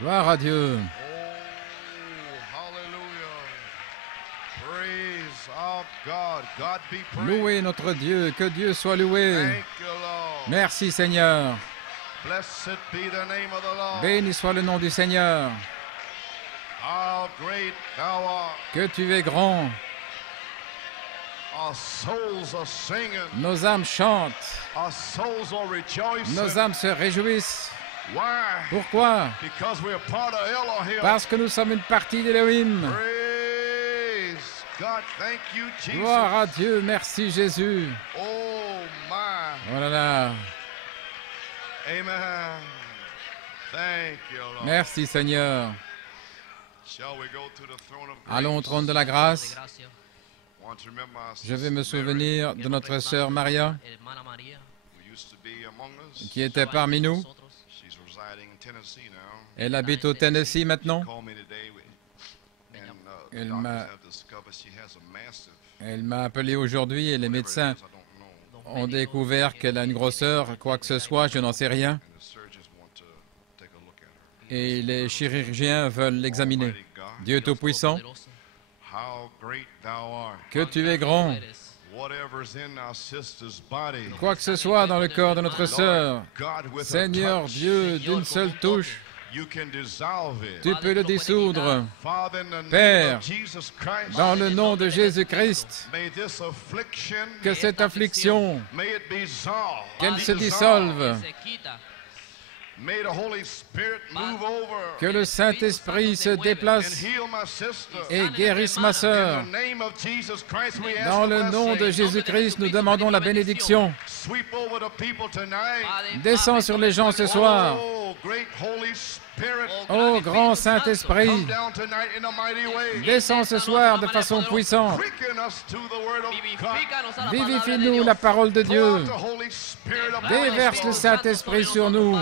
Gloire à Dieu. Louez notre Dieu, que Dieu soit loué. Merci Seigneur. Béni soit le nom du Seigneur. Que tu es grand. Nos âmes chantent. Nos âmes se réjouissent. Pourquoi? Parce que nous sommes une partie d'Élohim. Gloire à Dieu, merci Jésus. Oh là là. Merci Seigneur. Allons au trône de la grâce. Je vais me souvenir de notre sœur Maria, qui était parmi nous. Elle habite au Tennessee maintenant. Elle m'a appelé aujourd'hui et les médecins ont découvert qu'elle a une grosseur, quoi que ce soit, je n'en sais rien. Et les chirurgiens veulent l'examiner. Dieu Tout-Puissant, que tu es grand. Quoi que ce soit dans le corps de notre sœur, Seigneur Dieu, d'une seule touche, tu peux le dissoudre. Père, dans le nom de Jésus-Christ, que cette affliction, qu'elle se dissolve, que le Saint-Esprit se déplace et guérisse ma sœur. Dans le nom de Jésus-Christ, nous demandons la bénédiction. Descends sur les gens ce soir. Ô grand Saint-Esprit, descends ce soir de façon puissante. Vivifie-nous la parole de Dieu. Déverse le Saint-Esprit sur nous.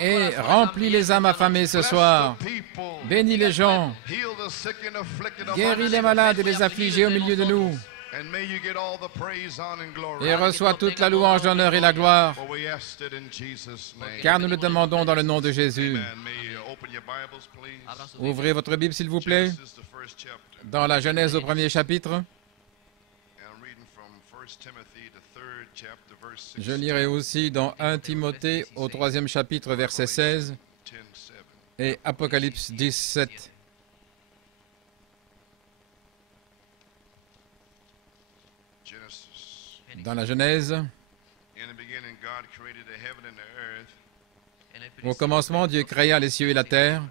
Et remplis les âmes affamées ce soir. Bénis les gens. Guéris les malades et les affligés au milieu de nous. Et reçois toute la louange, l'honneur et la gloire, car nous le demandons dans le nom de Jésus. Ouvrez votre Bible, s'il vous plaît, dans la Genèse au premier chapitre. Je lirai aussi dans 1 Timothée au 3e chapitre, verset 16, et Apocalypse 17. Dans la Genèse, au commencement, Dieu créa les cieux et la terre.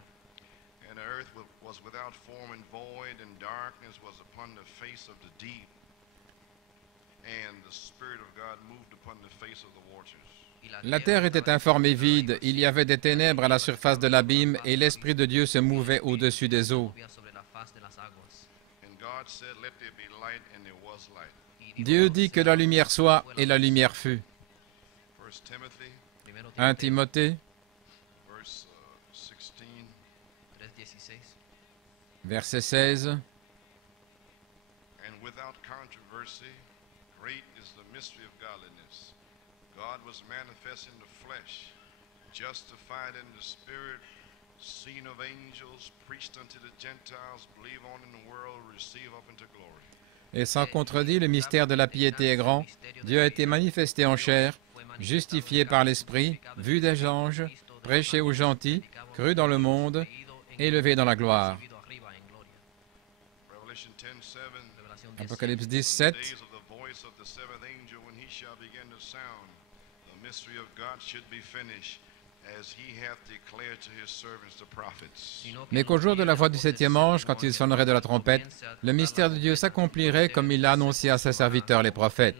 La terre était informe et vide, il y avait des ténèbres à la surface de l'abîme, et l'Esprit de Dieu se mouvait au-dessus des eaux. Dieu dit que la lumière soit, et la lumière fut. 1 Timothée, verset 16. God was manifest in the flesh, justified in the spirit, seen of angels, preached unto the Gentiles, believe on in the world, receive up into glory. Et sans contredit, le mystère de la piété est grand. Dieu a été manifesté en chair, justifié par l'Esprit, vu des anges, prêché aux gentils, cru dans le monde, élevé dans la gloire. Apocalypse 17. Mais qu'au jour de la voix du septième ange, quand il sonnerait de la trompette, le mystère de Dieu s'accomplirait comme il l'a annoncé à ses serviteurs les prophètes.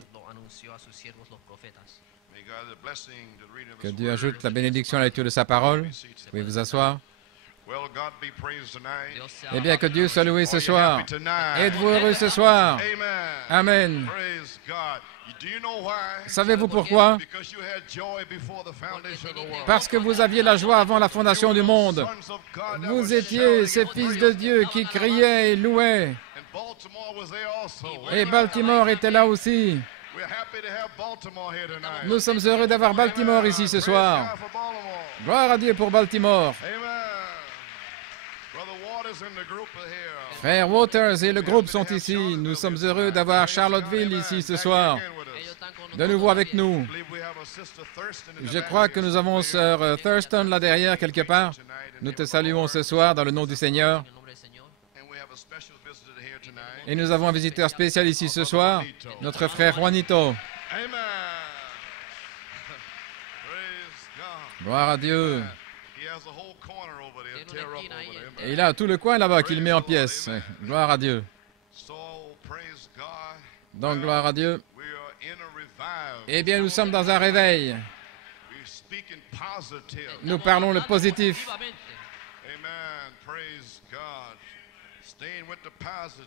Que Dieu ajoute la bénédiction à la lecture de sa parole. Vous pouvez vous asseoir. Eh bien, que Dieu soit loué ce soir. Êtes-vous heureux ce soir? Amen. Savez-vous pourquoi? Parce que vous aviez la joie avant la fondation du monde. Vous étiez ces fils de Dieu qui criaient et louaient. Et Baltimore était là aussi. Nous sommes heureux d'avoir Baltimore ici ce soir. Gloire à Dieu pour Baltimore. Frère Waters et le groupe sont ici. Nous sommes heureux d'avoir Charlottesville ici ce soir. De nouveau avec nous. Je crois que nous avons sœur Thurston là derrière quelque part. Nous te saluons ce soir dans le nom du Seigneur. Et nous avons un visiteur spécial ici ce soir, notre frère Juanito. Gloire à Dieu. Et il a tout le coin là-bas qu'il met en pièces. Gloire à Dieu. Donc, gloire à Dieu. Eh bien, nous sommes dans un réveil. Nous parlons le positif.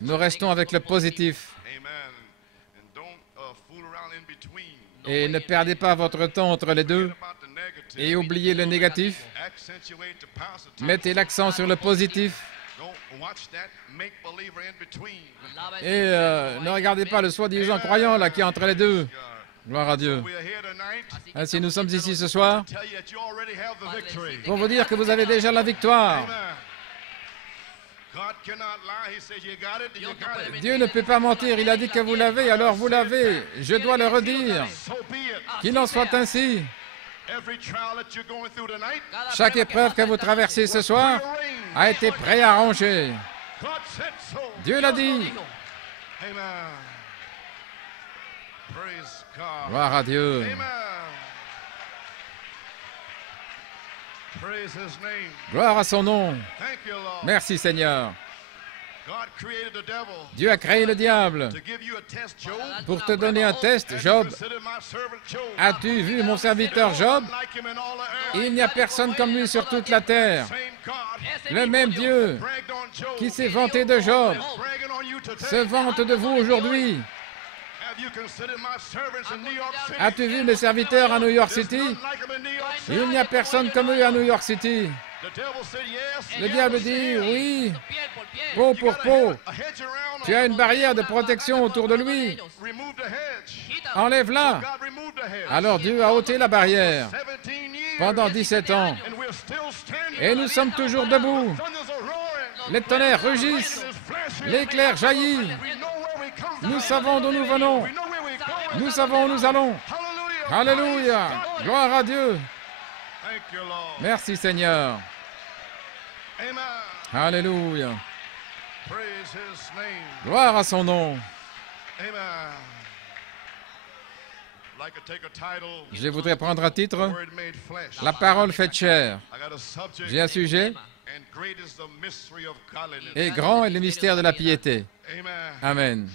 Nous restons avec le positif. Et ne perdez pas votre temps entre les deux et oubliez le négatif. Mettez l'accent sur le positif. Et ne regardez pas le soi-disant croyant là qui est entre les deux. Gloire à Dieu. Ainsi, nous sommes ici ce soir pour vous dire que vous avez déjà la victoire. Dieu ne peut pas mentir, il a dit que vous l'avez, alors vous l'avez. Je dois le redire. Qu'il en soit ainsi. Chaque épreuve que vous traversez ce soir a été préarrangée. Dieu l'a dit. Gloire à Dieu. Gloire à son nom. Merci Seigneur. Dieu a créé le diable pour te donner un test. Job, as-tu vu mon serviteur Job? Il n'y a personne comme lui sur toute la terre. Le même Dieu qui s'est vanté de Job se vante de vous aujourd'hui. As-tu vu mes serviteurs à New York City? Il n'y a personne comme eux à New York City. Le diable dit oui, peau pour peau. Tu as une barrière de protection autour de lui. Enlève-la. Alors Dieu a ôté la barrière pendant 17 ans. Et nous sommes toujours debout. Les tonnerres rugissent. L'éclair jaillit. Nous savons d'où nous venons. Nous savons où nous allons. Alléluia. Gloire à Dieu. Merci Seigneur. Alléluia. Gloire à son nom. Je voudrais prendre un titre. La parole faite chair. J'ai un sujet. Et grand est le mystère de la piété. Amen.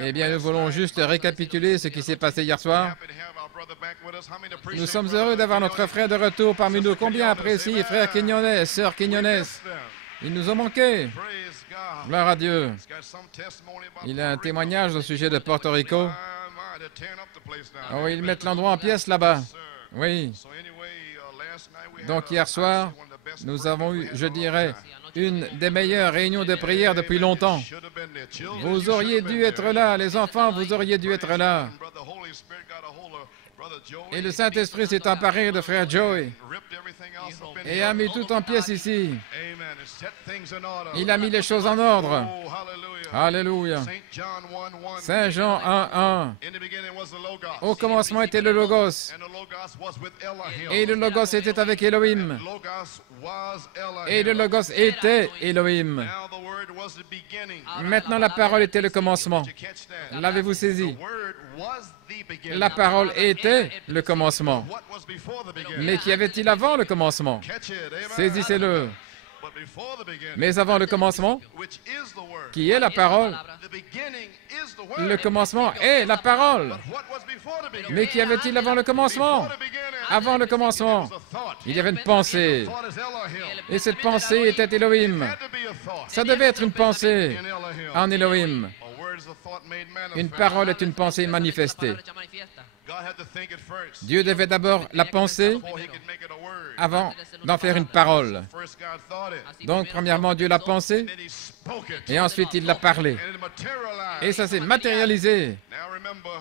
Eh bien, nous voulons juste récapituler ce qui s'est passé hier soir. Nous sommes heureux d'avoir notre frère de retour parmi nous. Combien apprécie frère Quiñones, sœur Quiñones? Ils nous ont manqué. Gloire à Dieu. Il a un témoignage au sujet de Porto Rico. Oh, ils mettent l'endroit en pièces là-bas. Oui. Donc hier soir, nous avons eu, je dirais, une des meilleures réunions de prière depuis longtemps. Vous auriez dû être là, les enfants, vous auriez dû être là. Et le Saint-Esprit s'est emparé de frère Joey et a mis tout en pièces ici. Il a mis les choses en ordre. Alléluia. Saint Jean 1:1. Au commencement était le Logos. Et le Logos était avec Elohim. Et le Logos était Elohim. Maintenant, la parole était le commencement. L'avez-vous saisi? La parole était le commencement. Mais qu'y avait-il avant le commencement? Saisissez-le. Mais avant le commencement, qui est la parole? Le commencement est la parole. Mais qu'y avait-il avant le commencement? Avant le commencement, il y avait une pensée. Et cette pensée était Elohim. Ça devait être une pensée en Elohim. Une parole est une pensée manifestée. Dieu devait d'abord la penser avant d'en faire une parole. Donc, premièrement, Dieu l'a pensé et ensuite il l'a parlé. Et ça s'est matérialisé.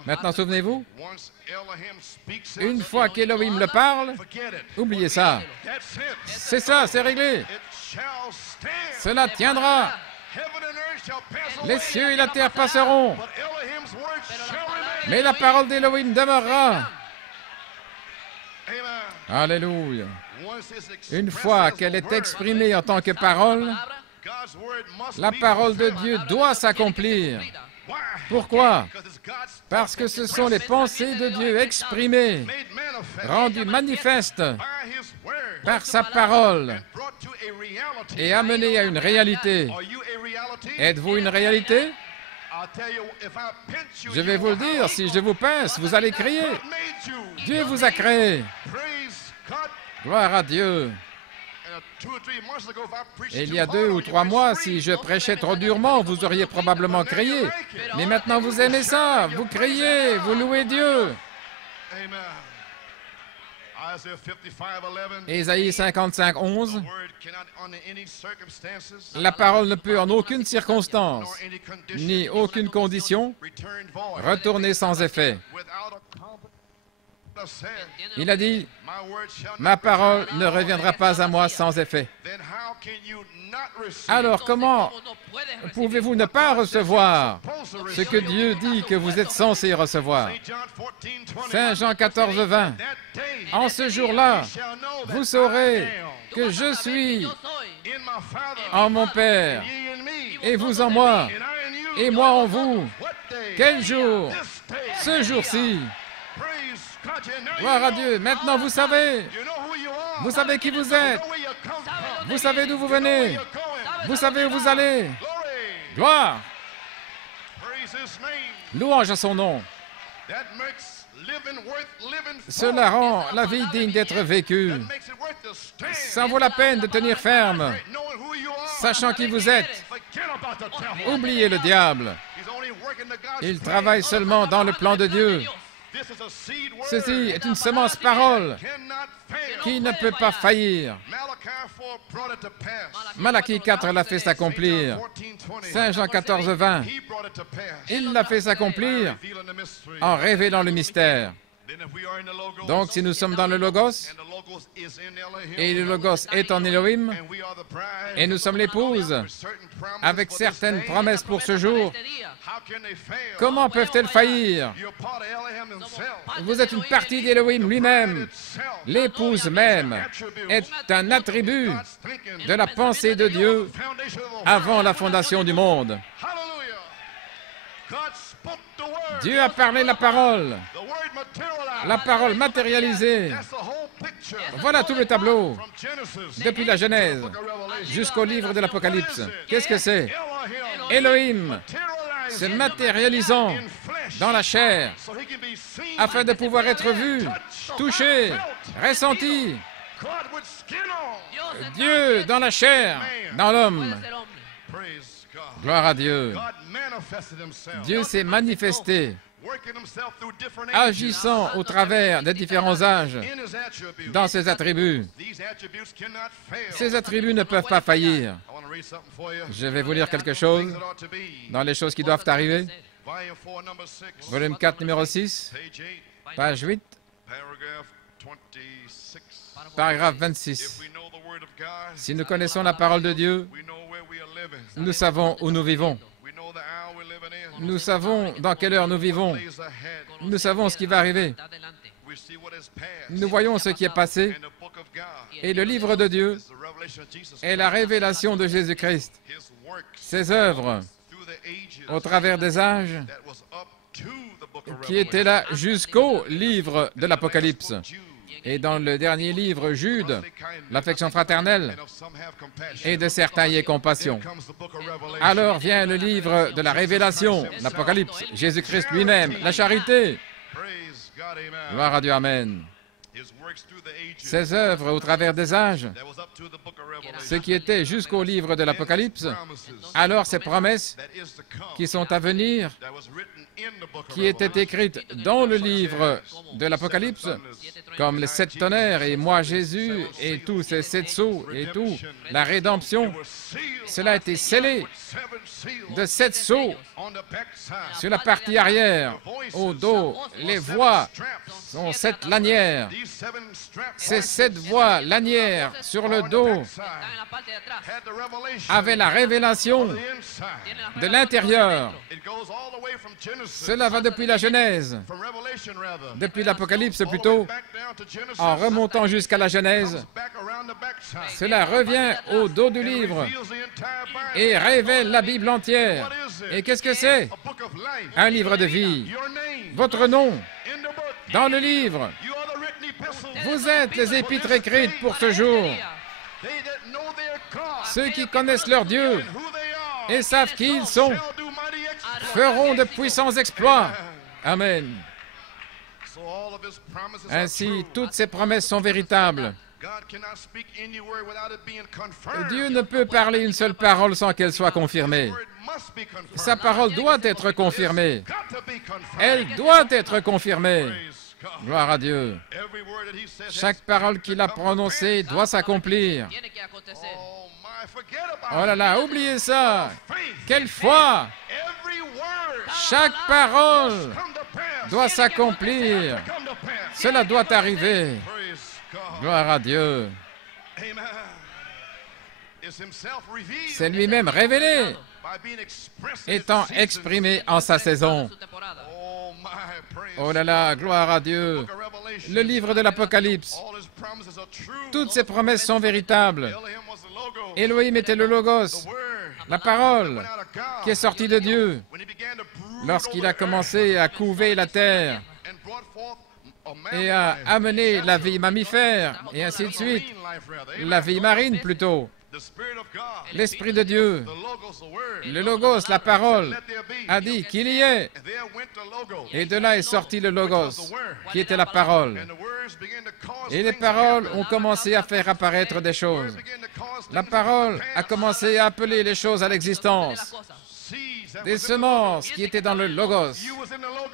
Maintenant, souvenez-vous, une fois qu'Élohim le parle, oubliez ça. C'est ça, c'est réglé. Cela tiendra. Les cieux et la terre passeront, mais la parole d'Élohim demeurera. Alléluia. Une fois qu'elle est exprimée en tant que parole, la parole de Dieu doit s'accomplir. Pourquoi? Parce que ce sont les pensées de Dieu exprimées, rendues manifestes par sa parole et amenées à une réalité. Êtes-vous une réalité? Je vais vous le dire, si je vous pince, vous allez crier. Dieu vous a créé. Gloire à Dieu. Et il y a 2 ou 3 mois, si je prêchais trop durement, vous auriez probablement crié. Mais maintenant, vous aimez ça, vous criez, vous louez Dieu. Ésaïe 55, 11. La parole ne peut en aucune circonstance, ni aucune condition, retourner sans effet. Il a dit, ma parole ne reviendra pas à moi sans effet. Alors comment pouvez-vous ne pas recevoir ce que Dieu dit que vous êtes censé recevoir? Saint Jean 14, 20. En ce jour-là, vous saurez que je suis en mon Père, et vous en moi, et moi en vous. Quel jour? Ce jour-ci. Gloire à Dieu. Maintenant, vous savez qui vous êtes. Vous savez d'où vous venez. Vous savez où vous allez. Gloire. Louange à son nom. Cela rend la vie digne d'être vécue. Ça vaut la peine de tenir ferme, sachant qui vous êtes. Oubliez le diable. Il travaille seulement dans le plan de Dieu. Ceci est une semence parole qui ne peut pas faillir. Malachie 4 l'a fait s'accomplir. Saint Jean 14, 20. Il l'a fait s'accomplir en révélant le mystère. Donc, si nous sommes dans le Logos, et le Logos est en Elohim, et nous sommes l'épouse, avec certaines promesses pour ce jour, comment peuvent-elles faillir? Vous êtes une partie d'Elohim lui-même. L'épouse même est un attribut de la pensée de Dieu avant la fondation du monde. Dieu a parlé la parole matérialisée. Voilà tout le tableau, depuis la Genèse jusqu'au livre de l'Apocalypse. Qu'est-ce que c'est? Elohim se matérialisant dans la chair afin de pouvoir être vu, touché, ressenti. Dieu dans la chair, dans l'homme. Gloire à Dieu. Dieu s'est manifesté, agissant au travers des différents âges dans ses attributs. Ces attributs ne peuvent pas faillir. Je vais vous lire quelque chose dans les choses qui doivent arriver. Volume 4, numéro 6, page 8, paragraphe 26. Si nous connaissons la parole de Dieu, nous savons où nous vivons. Nous savons dans quelle heure nous vivons. Nous savons ce qui va arriver. Nous voyons ce qui est passé. Et le livre de Dieu est la révélation de Jésus-Christ. Ses œuvres, au travers des âges, qui étaient là jusqu'au livre de l'Apocalypse. Et dans le dernier livre, Jude, l'affection fraternelle, et de certains y est compassion. Alors vient le livre de la Révélation, l'Apocalypse, Jésus-Christ lui-même, la charité. Gloire à Dieu, Amen. Ses œuvres au travers des âges, ce qui était jusqu'au livre de l'Apocalypse, alors ces promesses qui sont à venir, qui étaient écrites dans le livre de l'Apocalypse, comme les 7 tonnerres, et moi Jésus, et tous ces 7 sceaux, et tout, la rédemption, cela a été scellé de 7 sceaux sur la partie arrière, au dos. Les voix sont 7 lanières. Ces 7 voix lanières sur le dos avaient la révélation de l'intérieur. Cela va depuis la Genèse, depuis l'Apocalypse plutôt, en remontant jusqu'à la Genèse. Cela revient au dos du livre et révèle la Bible entière. Et qu'est-ce que c'est? Un livre de vie. Votre nom dans le livre. Vous êtes les épîtres écrites pour ce jour. Ceux qui connaissent leur Dieu et savent qui ils sont feront de puissants exploits. Amen. Ainsi, toutes ces promesses sont véritables. Dieu ne peut parler une seule parole sans qu'elle soit confirmée. Sa parole doit être confirmée. Elle doit être confirmée. Gloire à Dieu. Chaque parole qu'il a prononcée doit s'accomplir. Oh là là, oubliez ça. Quelle foi! Chaque parole doit s'accomplir. Cela doit arriver. Gloire à Dieu. C'est lui-même révélé, étant exprimé en sa saison. Oh là là, gloire à Dieu. Le livre de l'Apocalypse. Toutes ces promesses sont véritables. Elohim était le Logos, la parole qui est sortie de Dieu lorsqu'il a commencé à couver la terre et à amener la vie mammifère et ainsi de suite, la vie marine plutôt. L'Esprit de Dieu, le Logos, la parole, a dit qu'il y ait. Et de là est sorti le Logos, qui était la parole. Et les paroles ont commencé à faire apparaître des choses. La parole a commencé à appeler les choses à l'existence. Des semences qui étaient dans le Logos.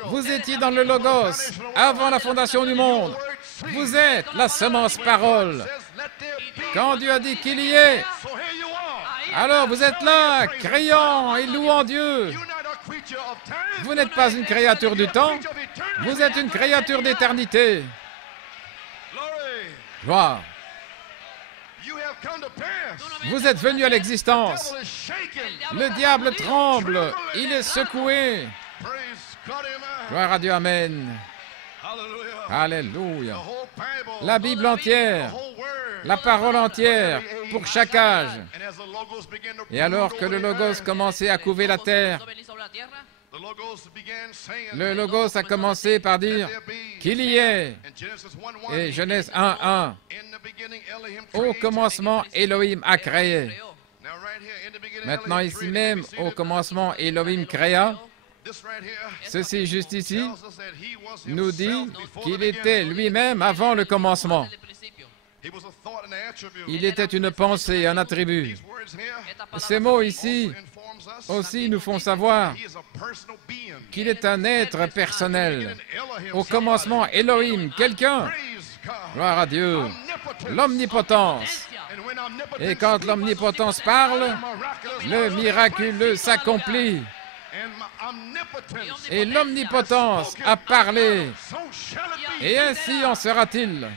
Vous étiez dans le Logos avant la fondation du monde. Vous êtes la semence parole. Quand Dieu a dit qu'il y est, alors vous êtes là, criant et louant Dieu. Vous n'êtes pas une créature du temps, vous êtes une créature d'éternité. Gloire. Vous êtes venu à l'existence. Le diable tremble, il est secoué. Gloire à Dieu, amen. Alléluia. La Bible entière, la parole entière pour chaque âge. Et alors que le Logos commençait à couver la terre, le Logos a commencé par dire qu'il y ait. Et Genèse 1:1. Au commencement, Elohim a créé. Maintenant, ici même, au commencement, Elohim créa. Ceci, juste ici, nous dit qu'il était lui-même avant le commencement. Il était une pensée, un attribut. Ces mots ici aussi nous font savoir qu'il est un être personnel. Au commencement, Elohim, quelqu'un. Gloire à Dieu. L'omnipotence. Et quand l'omnipotence parle, le miraculeux s'accomplit. Et l'omnipotence a parlé. Et ainsi en sera-t-il.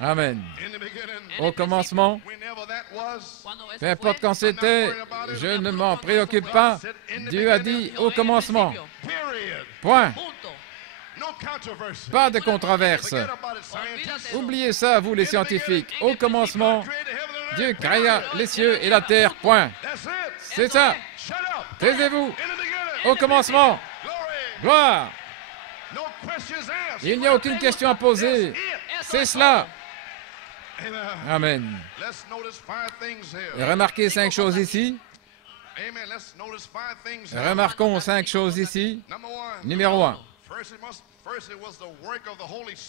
Amen. Au commencement, peu importe quand c'était, je ne m'en préoccupe pas. Dieu a dit au commencement. Point. Pas de controverse. Oubliez ça, vous les scientifiques. Au commencement, Dieu créa les cieux et la terre. Point. C'est ça. Taisez-vous. Au commencement. Gloire. Il n'y a aucune question à poser. C'est cela. Amen. Et remarquez 5 choses ici. Remarquons 5 choses ici. Numéro 1.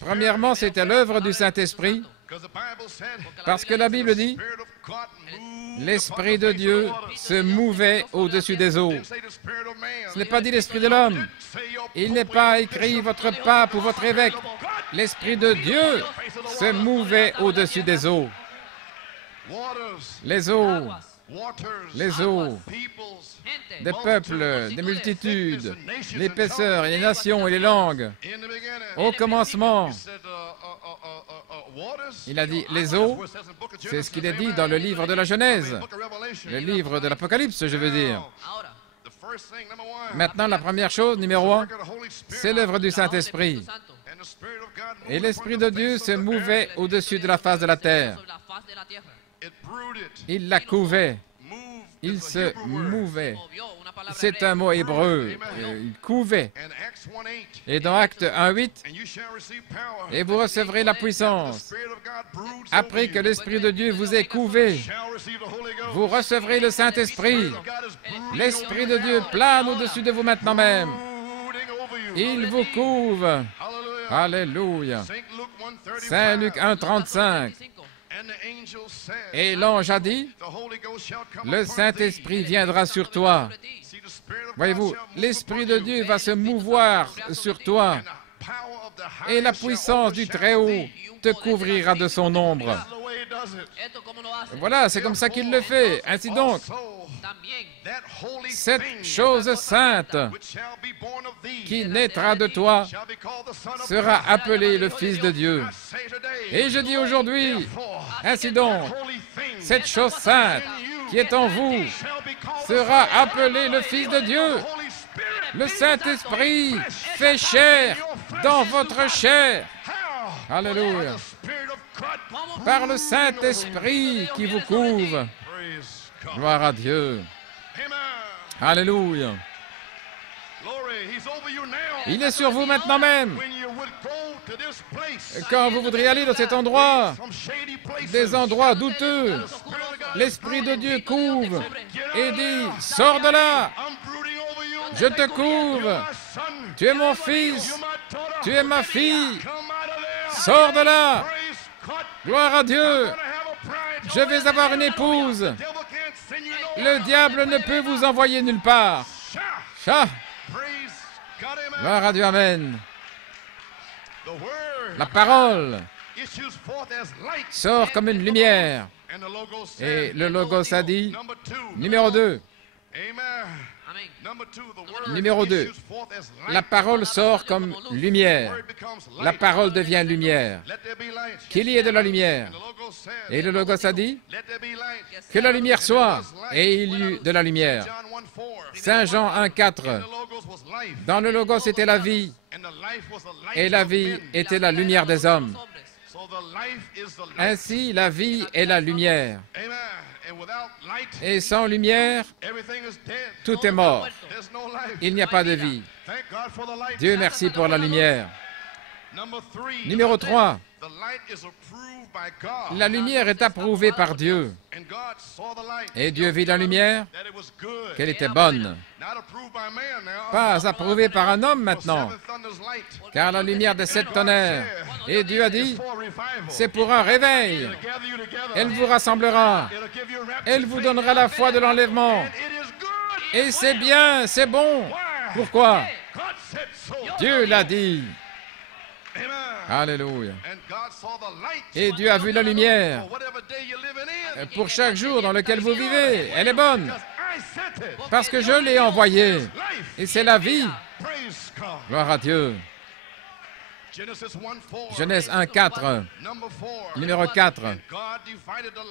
Premièrement, c'était l'œuvre du Saint-Esprit, parce que la Bible dit l'Esprit de Dieu se mouvait au-dessus des eaux. Ce n'est pas dit l'Esprit de l'homme. Il n'est pas écrit votre pape ou votre évêque. l'Esprit de Dieu se mouvait au-dessus des eaux. Les eaux, les eaux, des peuples, des multitudes, l'épaisseur et les nations et les langues. Au commencement, il a dit les eaux, c'est ce qu'il est dit dans le livre de la Genèse, le livre de l'Apocalypse, je veux dire. Maintenant, la première chose, numéro 1, c'est l'œuvre du Saint-Esprit. Et l'Esprit de Dieu se mouvait au-dessus de la face de la terre. Il la couvait. Il se mouvait. C'est un mot hébreu. Il couvait. Et dans Actes 1:8, et vous recevrez la puissance. Après que l'Esprit de Dieu vous ait couvé, vous recevrez le Saint-Esprit. L'Esprit de Dieu plane au-dessus de vous maintenant même. Il vous couvre. Alléluia. Saint Luc 1:35. Et l'ange a dit, le Saint-Esprit viendra sur toi. Voyez-vous, l'Esprit de Dieu va se mouvoir sur toi. Et la puissance du Très-Haut te couvrira de son ombre. Voilà, c'est comme ça qu'il le fait. Ainsi donc, cette chose sainte qui naîtra de toi sera appelée le Fils de Dieu. Et je dis aujourd'hui, ainsi donc, cette chose sainte qui est en vous sera appelée le Fils de Dieu. Le Saint-Esprit fait chair dans votre chair. Alléluia. Par le Saint-Esprit qui vous couvre. Gloire à Dieu. Alléluia. Il est sur vous maintenant même. Quand vous voudriez aller dans cet endroit, des endroits douteux, l'Esprit de Dieu couvre et dit, sors de là. Je te couvre. Tu es mon fils. Tu es ma fille. Sors de là. Gloire à Dieu. Je vais avoir une épouse. Le diable ne peut vous envoyer nulle part. Cha. Gloire à Dieu, amen. La parole sort comme une lumière. Et le Logos a dit, numéro 2. Numéro 2. La parole sort comme lumière. La parole devient lumière. Qu'il y ait de la lumière. Et le Logos a dit, que la lumière soit. Et il y eut de la lumière. Saint Jean 1:4. Dans le Logos était la vie. Et la vie était la lumière des hommes. Ainsi, la vie est la lumière. Et sans lumière, tout est mort. Il n'y a pas de vie. Dieu merci pour la lumière. Numéro 3. La lumière est approuvée par Dieu. Et Dieu vit la lumière, qu'elle était bonne. Pas approuvée par un homme maintenant, car la lumière des 7 tonnerres. Et Dieu a dit, c'est pour un réveil. Elle vous rassemblera. Elle vous donnera la foi de l'enlèvement. Et c'est bien, c'est bon. Pourquoi? Dieu l'a dit. Alléluia. Et Dieu a vu la lumière. Pour chaque jour dans lequel vous vivez, elle est bonne. Parce que je l'ai envoyée. Et c'est la vie. Gloire à Dieu. Genèse 1:4. Numéro 4.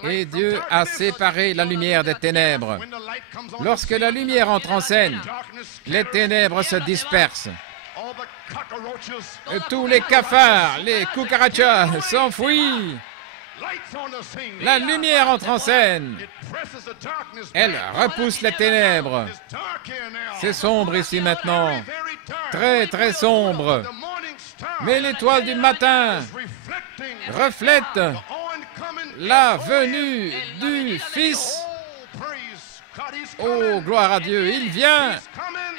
Et Dieu a séparé la lumière des ténèbres. Lorsque la lumière entre en scène, les ténèbres se dispersent. Tous les cafards, les cucarachas s'enfuient. La lumière entre en scène. Elle repousse les ténèbres. C'est sombre ici maintenant. Très, très sombre. Mais l'étoile du matin reflète la venue du Fils. Oh, gloire à Dieu. Il vient.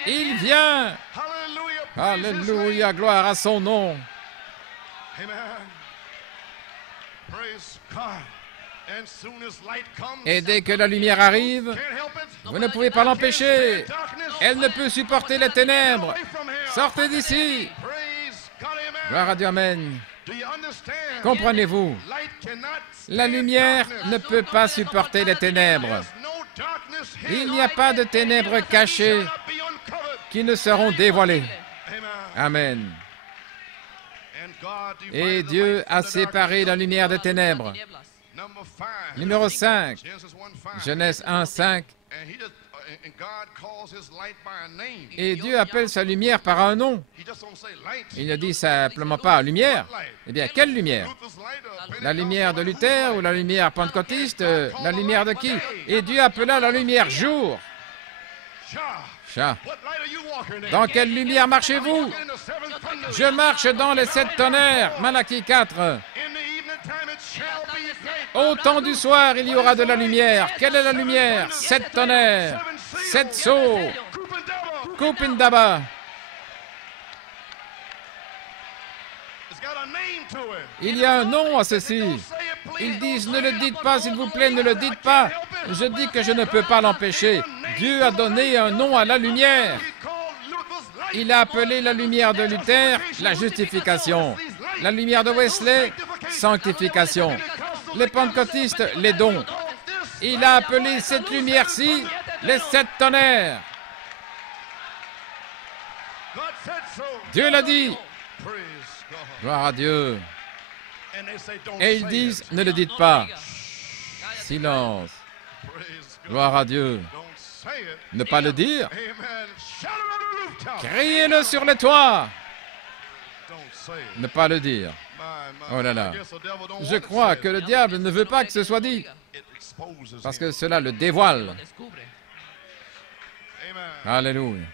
Il vient. Alléluia, gloire à son nom. Et dès que la lumière arrive, vous ne pouvez pas l'empêcher. Elle ne peut supporter les ténèbres. Sortez d'ici. Gloire à Dieu, amen. Comprenez-vous? La lumière ne peut pas supporter les ténèbres. Il n'y a pas de ténèbres cachées qui ne seront dévoilées. Amen. Et Dieu a séparé la lumière des ténèbres. Numéro 5, Genèse 1, 5. Et Dieu appelle sa lumière par un nom. Il ne dit simplement pas lumière. Eh bien, quelle lumière? La lumière de Luther ou la lumière pentecôtiste? La lumière de qui? Et Dieu appela la lumière jour. Chat. Dans quelle lumière marchez-vous? Je marche dans les 7 tonnerres. Malachie 4. Au temps du soir, il y aura de la lumière. Quelle est la lumière? 7 tonnerres, 7 sceaux, Kupindaba. Il y a un nom à ceci. Ils disent, ne le dites pas, s'il vous plaît, ne le dites pas. Je dis que je ne peux pas l'empêcher. Dieu a donné un nom à la lumière. Il a appelé la lumière de Luther la justification. La lumière de Wesley, sanctification. Les pentecôtistes, les dons. Il a appelé cette lumière-ci les 7 tonnerres. Dieu l'a dit. Gloire à Dieu. Et ils disent, ne le dites pas. Silence. Gloire à Dieu. Ne pas le dire. Criez-le sur les toits. Ne pas le dire. Oh là là. Je crois que le diable ne veut pas que ce soit dit. Parce que cela le dévoile. Alléluia.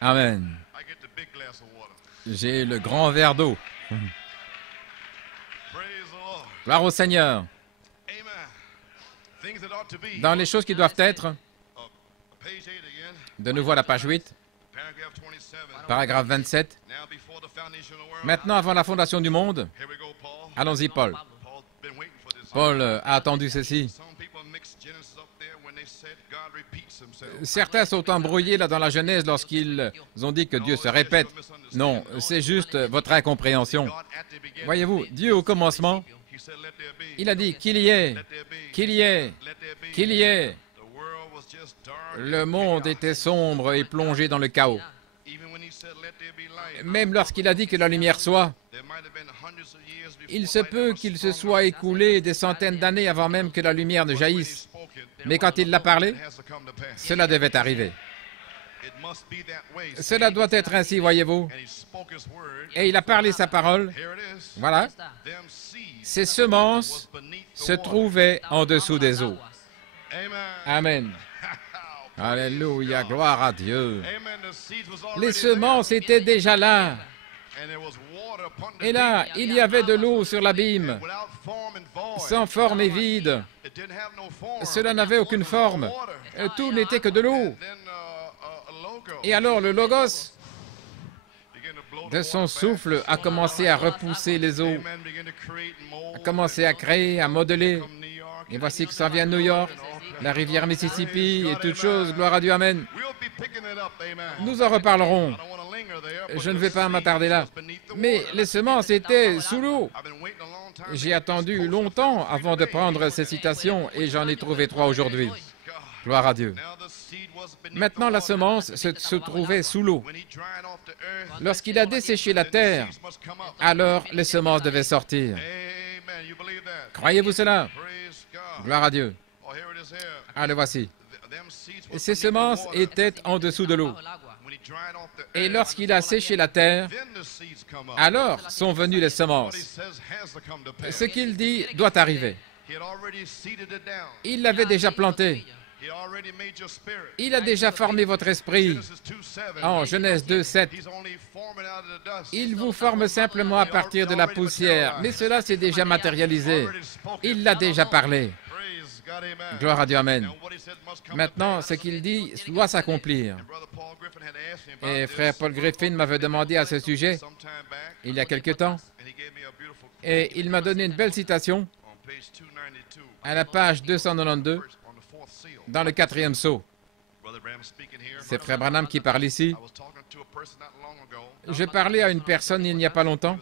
Amen. J'ai le grand verre d'eau. Gloire au Seigneur. Dans les choses qui doivent être, de nouveau à la page 8, paragraphe 27. Maintenant, avant la fondation du monde, allons-y, Paul. Paul a attendu ceci. Certains sont embrouillés là dans la Genèse lorsqu'ils ont dit que Dieu se répète. Non, c'est juste votre incompréhension. Voyez-vous, Dieu au commencement, il a dit qu'il y ait, qu'il y ait, qu'il y ait. Le monde était sombre et plongé dans le chaos. Même lorsqu'il a dit que la lumière soit, il se peut qu'il se soit écoulé des centaines d'années avant même que la lumière ne jaillisse. Mais quand il l'a parlé, cela devait arriver. Cela doit être ainsi, voyez-vous. Et il a parlé sa parole. Voilà. Ces semences se trouvaient en dessous des eaux. Amen. Alléluia, gloire à Dieu. Les semences étaient déjà là. Et là, il y avait de l'eau sur l'abîme, sans forme et vide. Cela n'avait aucune forme. Tout n'était que de l'eau. Et alors le Logos, de son souffle, a commencé à repousser les eaux, a commencé à créer, à modeler. Et voici que ça vient de New York, la rivière Mississippi et toutes choses. Gloire à Dieu, amen. Nous en reparlerons. Je ne vais pas m'attarder là. Mais les semences étaient sous l'eau. J'ai attendu longtemps avant de prendre ces citations et j'en ai trouvé 3 aujourd'hui. Gloire à Dieu. Maintenant, la semence se trouvait sous l'eau. Lorsqu'il a desséché la terre, alors les semences devaient sortir. Croyez-vous cela? Gloire à Dieu. Ah, le voici. Et ces semences étaient en dessous de l'eau. Et lorsqu'il a séché la terre, alors sont venues les semences. Ce qu'il dit doit arriver. Il l'avait déjà planté. Il a déjà formé votre esprit. En Genèse 2, 7. Il vous forme simplement à partir de la poussière, mais cela s'est déjà matérialisé. Il l'a déjà parlé. Gloire à Dieu, amen. Maintenant, ce qu'il dit doit s'accomplir. Et frère Paul Griffin m'avait demandé à ce sujet, il y a quelque temps, Et il m'a donné une belle citation à la page 292 dans le 4e sceau. C'est Frère Branham qui parle ici. Je parlais à une personne il n'y a pas longtemps.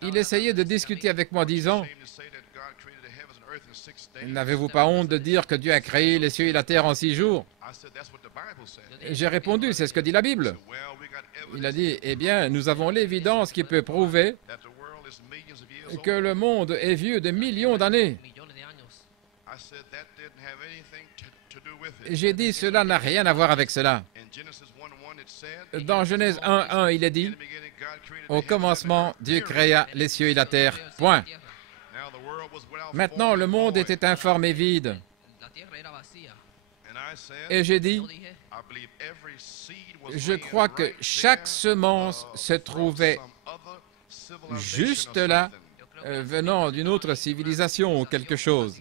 Il essayait de discuter avec moi disant, « N'avez-vous pas honte de dire que Dieu a créé les cieux et la terre en 6 jours ?» J'ai répondu, « C'est ce que dit la Bible. » Il a dit, « Eh bien, nous avons l'évidence qui peut prouver que le monde est vieux de millions d'années. » J'ai dit, cela n'a rien à voir avec cela. Dans Genèse 1:1, il est dit, « Au commencement, Dieu créa les cieux et la terre. » Point. Maintenant, le monde était informe et vide. Et j'ai dit, je crois que chaque semence se trouvait juste là, venant d'une autre civilisation ou quelque chose.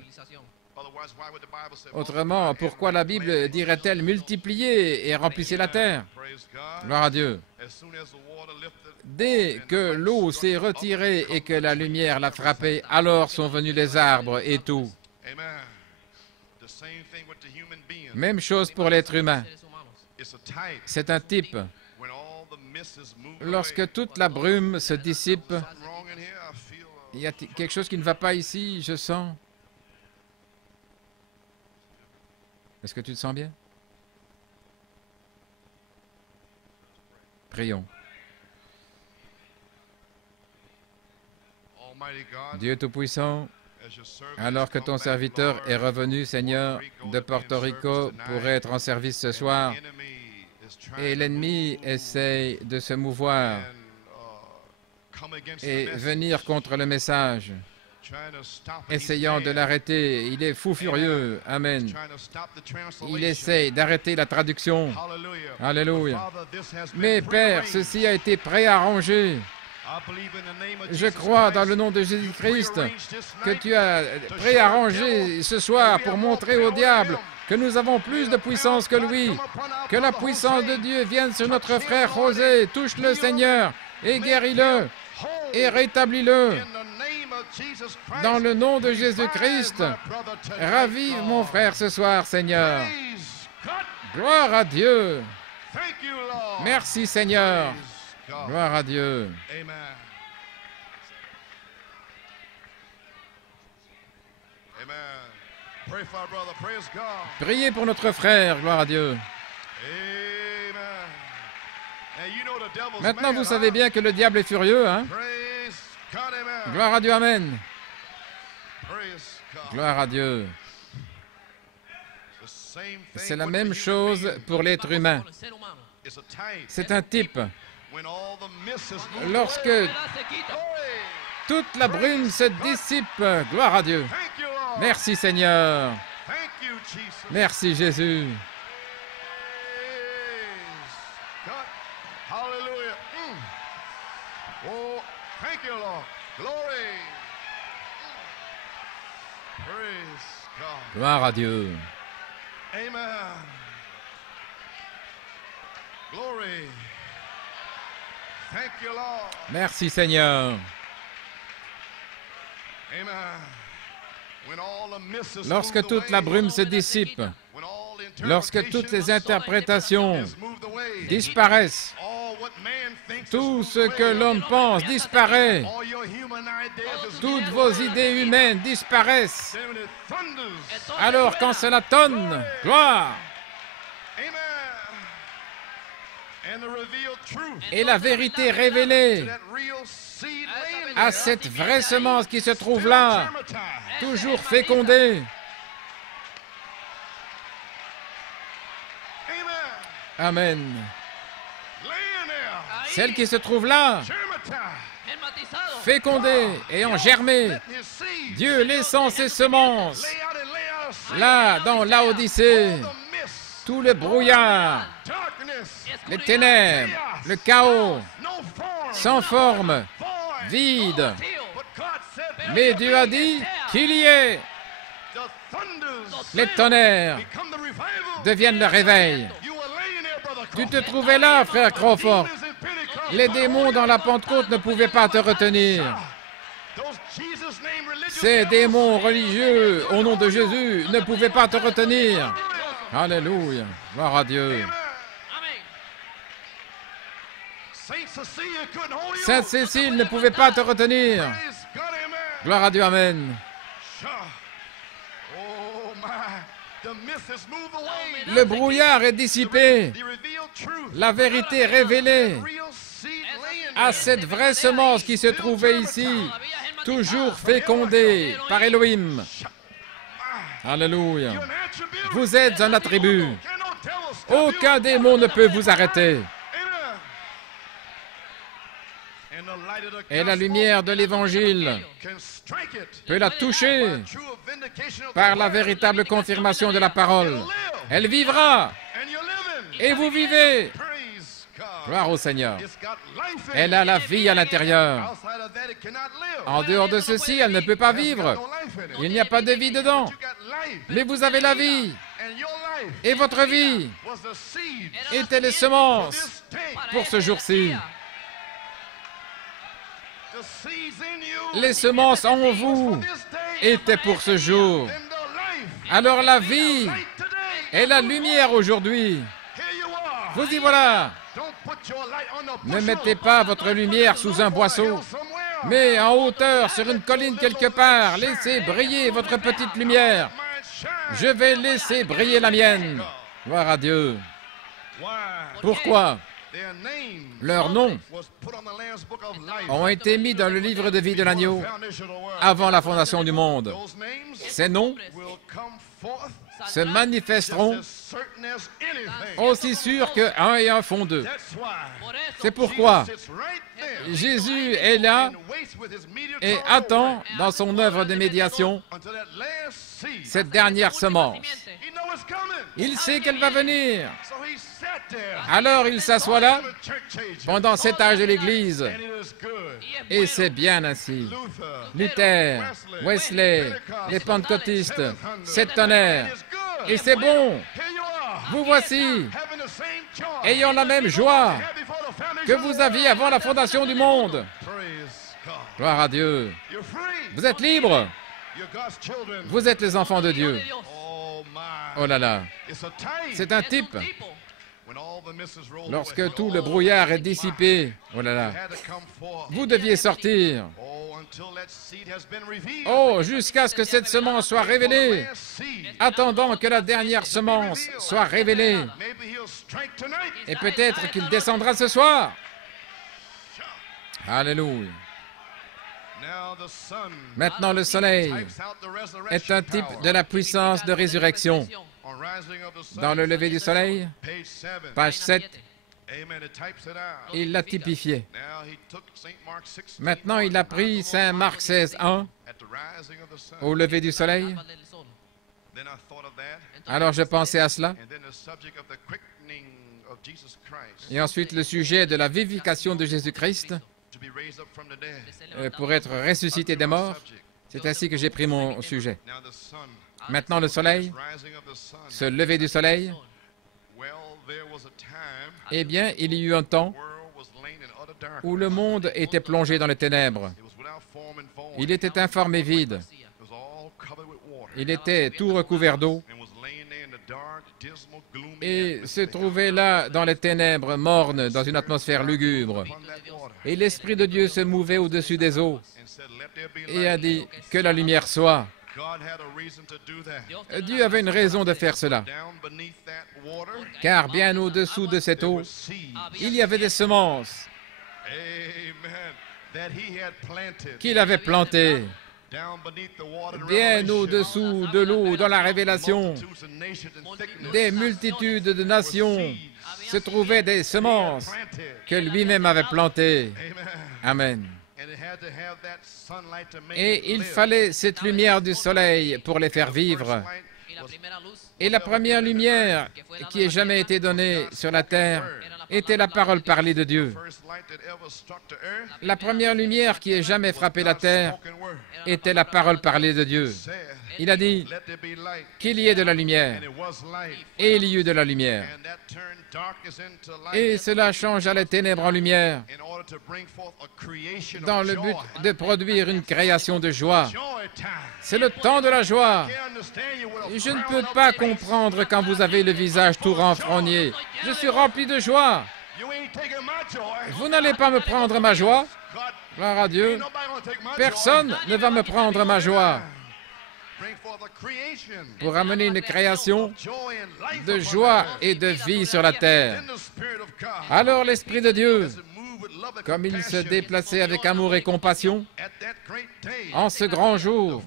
Autrement, pourquoi la Bible dirait-elle multipliez et remplissez la terre? Gloire à Dieu. Dès que l'eau s'est retirée et que la lumière l'a frappée, alors sont venus les arbres et tout. Même chose pour l'être humain. C'est un type. Lorsque toute la brume se dissipe, il y a quelque chose qui ne va pas ici, je sens. Est-ce que tu te sens bien? Prions. Dieu Tout-Puissant, alors que ton serviteur est revenu, Seigneur, de Porto Rico pour être en service ce soir, et l'ennemi essaye de se mouvoir et venir contre le message, essayant de l'arrêter. Il est fou furieux. Amen. Il essaye d'arrêter la traduction. Alléluia. Mais Père, ceci a été préarrangé. Je crois dans le nom de Jésus-Christ que tu as préarrangé ce soir pour montrer au diable que nous avons plus de puissance que lui. Que la puissance de Dieu vienne sur notre frère José. Touche-le, Seigneur, et guéris-le, et rétablis-le. Dans le nom de Jésus-Christ, ravive mon frère ce soir, Seigneur. Gloire à Dieu. Merci, Seigneur. Gloire à Dieu. Priez pour notre frère. Gloire à Dieu. Maintenant, vous savez bien que le diable est furieux, hein? Gloire à Dieu, amen. Gloire à Dieu. C'est la même chose pour l'être humain. C'est un type. Lorsque toute la brume se dissipe, gloire à Dieu. Merci Seigneur. Merci Jésus. Gloire à Dieu. Merci Seigneur. Lorsque toute la brume se dissipe, lorsque toutes les interprétations disparaissent, tout ce que l'homme pense disparaît, toutes vos idées humaines disparaissent. Alors quand cela tonne, gloire, et la vérité révélée à cette vraie semence qui se trouve là, toujours fécondée. Amen. Celle qui se trouve là, fécondée, ayant germé, Dieu laissant ses semences, là, dans Laodicée, tout le brouillard, les ténèbres, le chaos, sans forme, vide. Mais Dieu a dit qu'il y ait. Les tonnerres deviennent le réveil. Tu te trouvais là, frère Crawford. Les démons dans la Pentecôte ne pouvaient pas te retenir. Ces démons religieux au nom de Jésus ne pouvaient pas te retenir. Alléluia. Gloire à Dieu. Sainte Cécile ne pouvait pas te retenir. Gloire à Dieu. Amen. Le brouillard est dissipé. La vérité est révélée à cette vraie semence qui se trouvait ici, toujours fécondée par Elohim. Alléluia. Vous êtes un attribut. Aucun démon ne peut vous arrêter. Et la lumière de l'Évangile peut la toucher par la véritable confirmation de la parole. Elle vivra. Et vous vivez. Gloire au Seigneur. Elle a la vie à l'intérieur. En dehors de ceci, elle ne peut pas vivre. Il n'y a pas de vie dedans. Mais vous avez la vie. Et votre vie était les semences pour ce jour-ci. Les semences en vous étaient pour ce jour. Alors la vie est la lumière aujourd'hui. Vous y voilà. Ne mettez pas votre lumière sous un boisseau, mais en hauteur, sur une colline quelque part. Laissez briller votre petite lumière. Je vais laisser briller la mienne. Gloire à Dieu. Pourquoi? Leurs noms ont été mis dans le livre de vie de l'agneau avant la fondation du monde. Ces noms se manifesteront aussi sûr que 1 et 1 font 2. C'est pourquoi Jésus est là et attend dans son œuvre de médiation cette dernière semence. Il sait qu'elle va venir. Alors il s'assoit là pendant cet âge de l'Église. Et c'est bien ainsi. Luther, Wesley, les pentecôtistes, sept tonnerres. Et c'est bon. Vous voici, ayant la même joie que vous aviez avant la fondation du monde. Gloire à Dieu. Vous êtes libres. Vous êtes les enfants de Dieu. Oh là là. C'est un type. Lorsque tout le brouillard est dissipé, oh là là, vous deviez sortir. Oh, jusqu'à ce que cette semence soit révélée, attendant que la dernière semence soit révélée. Et peut-être qu'il descendra ce soir. Alléluia. Maintenant, le soleil est un type de la puissance de résurrection. Dans le lever du soleil, page 7, il l'a typifié. Maintenant, il a pris Saint Marc 16:1 au lever du soleil. Alors, je pensais à cela. Et ensuite, le sujet de la vivification de Jésus-Christ pour être ressuscité des morts. C'est ainsi que j'ai pris mon sujet. Maintenant, le soleil, ce lever du soleil, eh bien, il y eut un temps où le monde était plongé dans les ténèbres. Il était informe et vide. Il était tout recouvert d'eau et se trouvait là dans les ténèbres mornes, dans une atmosphère lugubre. Et l'Esprit de Dieu se mouvait au-dessus des eaux et a dit que la lumière soit. Dieu avait une raison de faire cela, car bien au-dessous de cette eau, il y avait des semences qu'il avait plantées. Bien au-dessous de l'eau, dans la révélation, des multitudes de nations se trouvaient des semences que lui-même avait plantées. Amen. Et il fallait cette lumière du soleil pour les faire vivre. Et la première lumière qui ait jamais été donnée sur la terre était la parole parlée de Dieu. La première lumière qui ait jamais frappé la terre était la parole parlée de Dieu. Il a dit qu'il y ait de la lumière. Et il y eut de la lumière. Et cela changea les ténèbres en lumière dans le but de produire une création de joie. C'est le temps de la joie. Je ne peux pas comprendre quand vous avez le visage tout renfrogné. Je suis rempli de joie. Vous n'allez pas me prendre ma joie. Gloire à Dieu. Personne ne va me prendre ma joie. Pour amener une création de joie et de vie sur la terre. Alors l'Esprit de Dieu, comme il se déplaçait avec amour et compassion, en ce grand jour,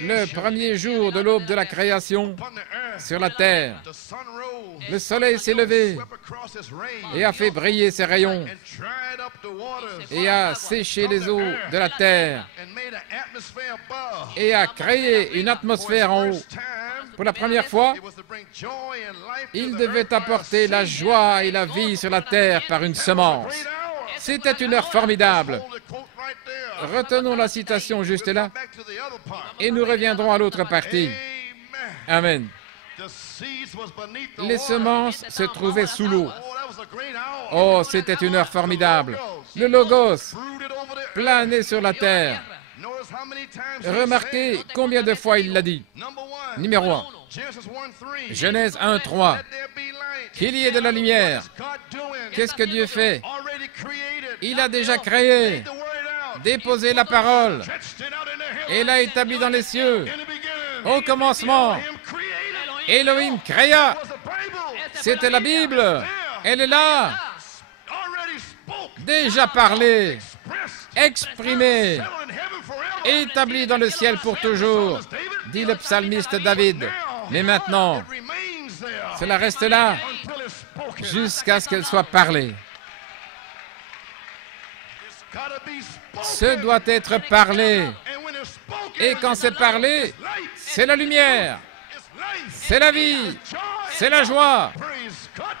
le premier jour de l'aube de la création sur la terre, le soleil s'est levé et a fait briller ses rayons et a séché les eaux de la terre et a créé une atmosphère en haut. Pour la première fois, il devait apporter la joie et la vie sur la terre par une semence. C'était une heure formidable. Retenons la citation juste là et nous reviendrons à l'autre partie. Amen. Les semences se trouvaient sous l'eau. Oh, c'était une heure formidable. Le Logos planait sur la terre. Remarquez combien de fois il l'a dit. Numéro 1. Genèse 1, 3. Qu'il y ait de la lumière. Qu'est-ce que Dieu fait? Il a déjà créé, déposé la parole et l'a établie dans les cieux. Au commencement, Elohim créa. C'était la Bible. Elle est là. Déjà parlée, exprimée, établie dans le ciel pour toujours, dit le psalmiste David. Mais maintenant, cela reste là jusqu'à ce qu'elle soit parlée. Ce doit être parlé. Et quand c'est parlé, c'est la lumière, c'est la vie, c'est la joie.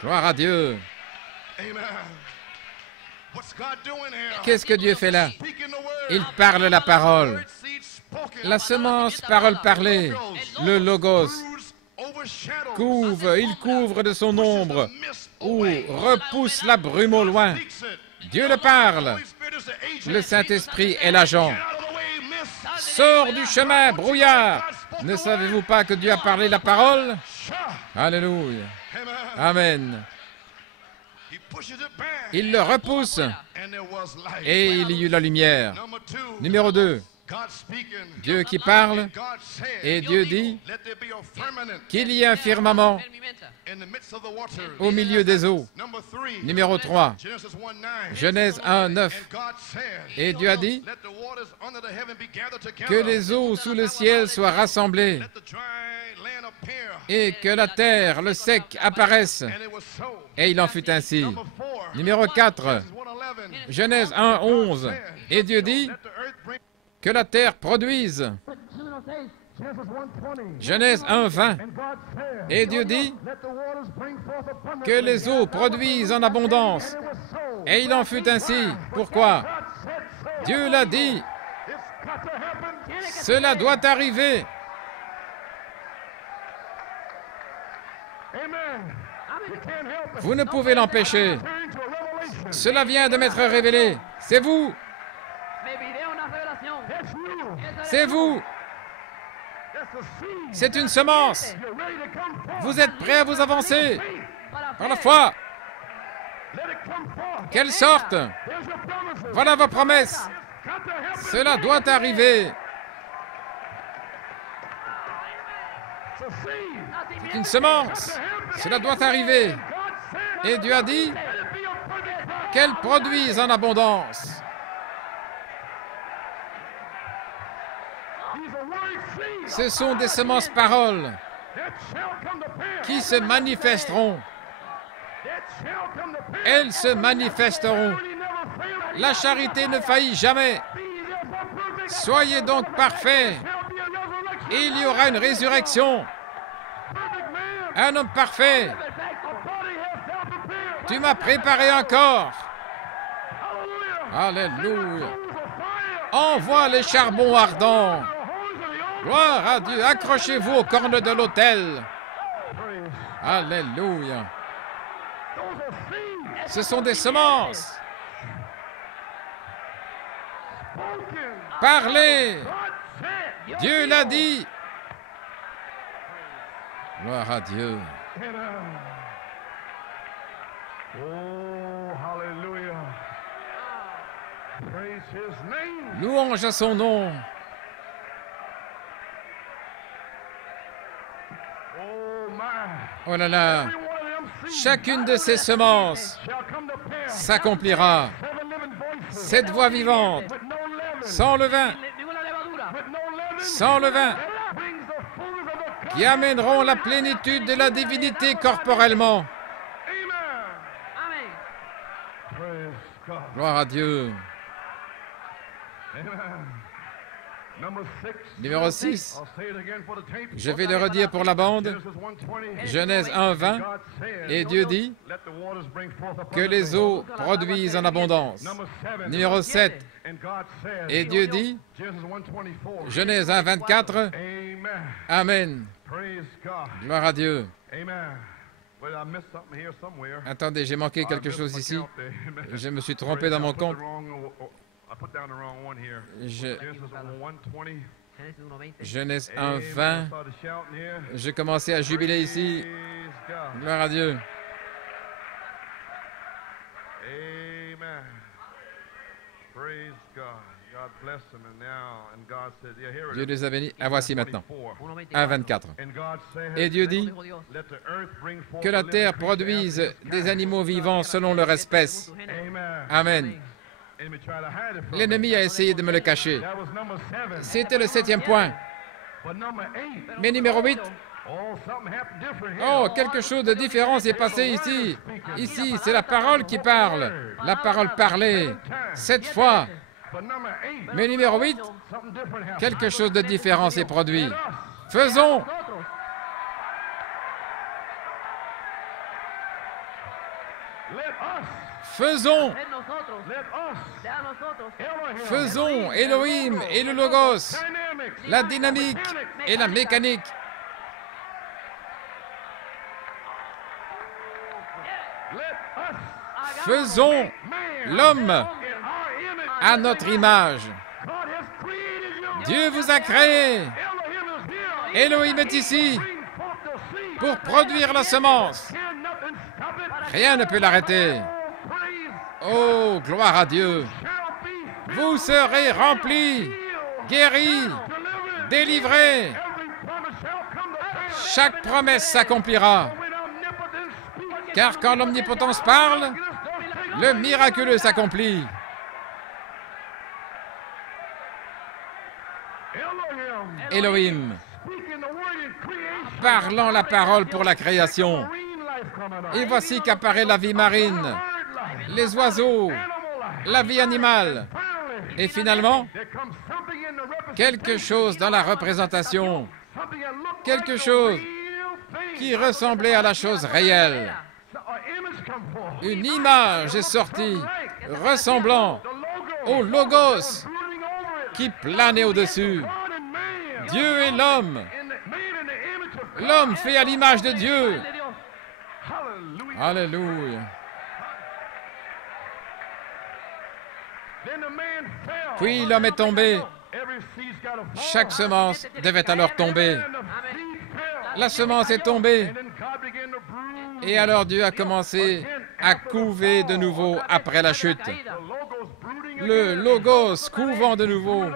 Gloire à Dieu. Qu'est-ce que Dieu fait là? Il parle la parole. La semence, parole parlée, le Logos, il couvre de son ombre ou repousse la brume au loin. Dieu le parle. Le Saint-Esprit est l'agent. Sors du chemin, brouillard. Ne savez-vous pas que Dieu a parlé la parole? Alléluia. Amen. Il le repousse et il y eut la lumière. Numéro 2. Dieu qui parle et Dieu dit qu'il y ait un firmament au milieu des eaux. Numéro 3. Genèse 1, 9. Et Dieu a dit que les eaux sous le ciel soient rassemblées et que la terre, le sec, apparaisse. Et il en fut ainsi. Numéro 4. Genèse 1, 11. Et Dieu dit que la terre produise. Genèse 1, 20. Et Dieu dit que les eaux produisent en abondance. Et il en fut ainsi. Pourquoi? Dieu l'a dit. Cela doit arriver. Vous ne pouvez l'empêcher. Cela vient de m'être révélé. C'est vous. C'est vous. C'est une semence. Vous êtes prêts à vous avancer par la foi. Qu'elle sorte. Voilà vos promesses. Cela doit arriver. C'est une semence. Cela doit arriver. Et Dieu a dit qu'elle produise en abondance. Ce sont des semences paroles qui se manifesteront. Elles se manifesteront. La charité ne faillit jamais. Soyez donc parfaits il y aura une résurrection. Un homme parfait. Tu m'as préparé un corps. Alléluia. Envoie les charbons ardents. Gloire à Dieu. Accrochez-vous aux cornes de l'autel. Alléluia. Ce sont des semences. Parlez. Dieu l'a dit. Gloire à Dieu. Louange à son nom. Oh là là. Chacune de ces semences s'accomplira. 7 voix vivantes, sans levain, sans levain, qui amèneront la plénitude de la divinité corporellement. Gloire à Dieu. Numéro 6. Je vais le redire pour la bande. Genèse 1:20. Et Dieu dit que les eaux produisent en abondance. Numéro 7. Et Dieu dit, Genèse 1:24. Amen. Gloire à Dieu. Attendez, j'ai manqué quelque chose ici. Je me suis trompé dans mon compte. Genèse 1:20. J'ai commencé à jubiler ici. Gloire à Dieu. Dieu les a bénis. Ah, voici maintenant. 1:24. Et Dieu dit que la terre produise des animaux vivants selon leur espèce. Amen. L'ennemi a essayé de me le cacher. C'était le 7e point. Mais numéro 8. Oh, quelque chose de différent s'est passé ici. Ici, c'est la parole qui parle. La parole parlée. 7 fois. Mais numéro 8, quelque chose de différent s'est produit. Faisons. Faisons. Faisons Elohim et le Logos, la dynamique et la mécanique. Faisons l'homme à notre image. Dieu vous a créé. Elohim est ici pour produire la semence. Rien ne peut l'arrêter. Oh, gloire à Dieu. Vous serez remplis, guéris, délivrés. Chaque promesse s'accomplira. Car quand l'omnipotence parle, le miraculeux s'accomplit. Elohim, parlant la parole pour la création. Et voici qu'apparaît la vie marine, les oiseaux, la vie animale. Et finalement, quelque chose dans la représentation, quelque chose qui ressemblait à la chose réelle. Une image est sortie, ressemblant au Logos qui planait au-dessus. Dieu et l'homme. L'homme fait à l'image de Dieu. Alléluia. Puis l'homme est tombé. Chaque semence devait alors tomber. La semence est tombée. Et alors Dieu a commencé à couver de nouveau après la chute. Le Logos couvant de nouveau.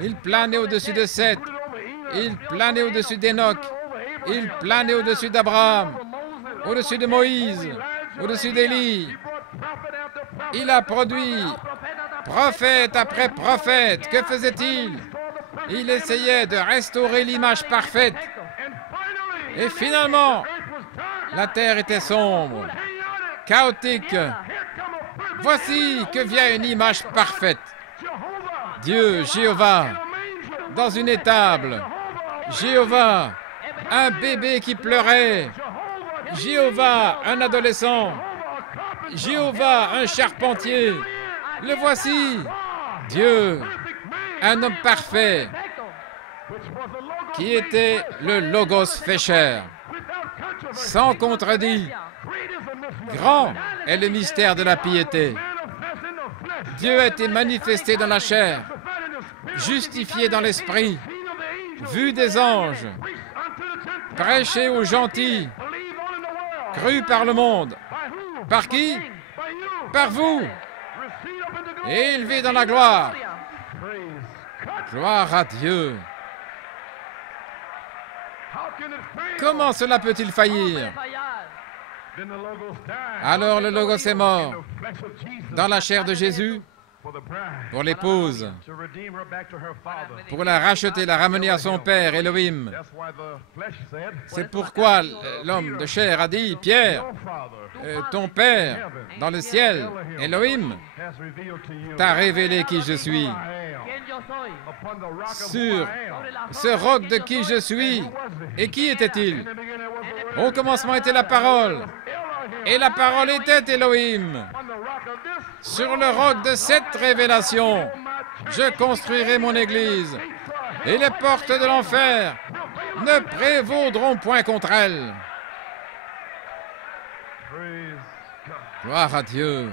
Il planait au-dessus de Seth. Il planait au-dessus d'Enoch. Il planait au-dessus d'Abraham. Au-dessus de Moïse. Au-dessus d'Élie. Il a produit prophète après prophète. Que faisait-il? Il essayait de restaurer l'image parfaite. Et finalement, la terre était sombre, chaotique. Voici que vient une image parfaite. Dieu, Jéhovah, dans une étable, Jéhovah, un bébé qui pleurait. Jéhovah, un adolescent. Jéhovah, un charpentier. Le voici, Dieu, un homme parfait, qui était le Logos fait chair, sans contredit. Grand est le mystère de la piété. Dieu a été manifesté dans la chair, justifié dans l'esprit, vu des anges, prêché aux gentils, cru par le monde. Par qui? Par vous. Et élevé dans la gloire. Gloire à Dieu. Comment cela peut-il faillir? Alors le Logos est mort dans la chair de Jésus pour l'épouse, pour la racheter, la ramener à son père, Elohim. C'est pourquoi l'homme de chair a dit, Pierre, ton père dans le ciel, Elohim, t'a révélé qui je suis. Sur ce roc de qui je suis. Et qui était-il? Au commencement était la parole. Et la parole était Elohim. Sur le roc de cette révélation, je construirai mon église. Et les portes de l'enfer ne prévaudront point contre elle. Gloire à Dieu.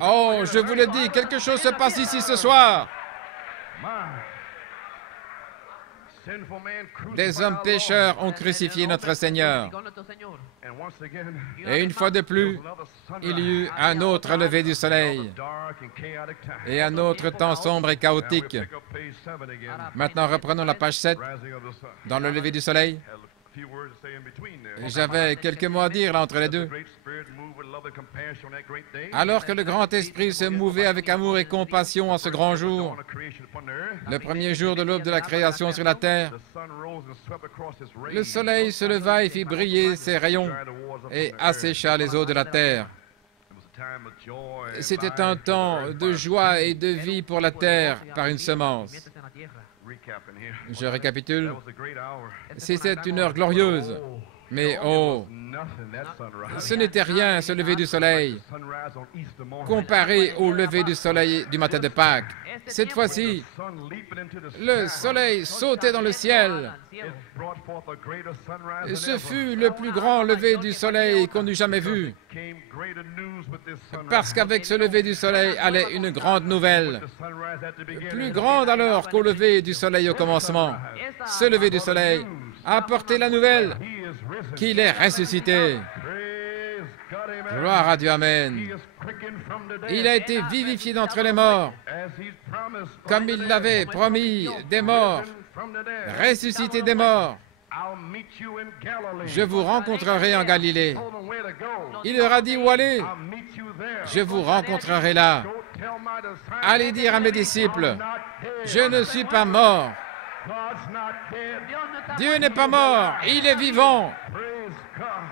Oh, je vous le dis, quelque chose se passe ici ce soir. Des hommes pécheurs ont crucifié notre Seigneur. Et une fois de plus, il y eut un autre lever du soleil et un autre temps sombre et chaotique. Maintenant, reprenons la page 7, dans le lever du soleil. J'avais quelques mots à dire là entre les deux. Alors que le grand esprit se mouvait avec amour et compassion en ce grand jour, le premier jour de l'aube de la création sur la terre, le soleil se leva et fit briller ses rayons et assécha les eaux de la terre. C'était un temps de joie et de vie pour la terre par une semence. Je récapitule. C'était une heure glorieuse. Mais oh, ce n'était rien, ce lever du soleil, comparé au lever du soleil du matin de Pâques. Cette fois-ci, le soleil sautait dans le ciel. Ce fut le plus grand lever du soleil qu'on eût jamais vu. Parce qu'avec ce lever du soleil allait une grande nouvelle. Plus grande alors qu'au lever du soleil au commencement. Ce lever du soleil a apporté la nouvelle qu'il est ressuscité. Gloire à Dieu, Amen. Il a été vivifié d'entre les morts, comme il l'avait promis des morts, ressuscité des morts. Je vous rencontrerai en Galilée. Il leur a dit où aller. Je vous rencontrerai là. Allez dire à mes disciples, je ne suis pas mort. Dieu n'est pas mort, il est vivant.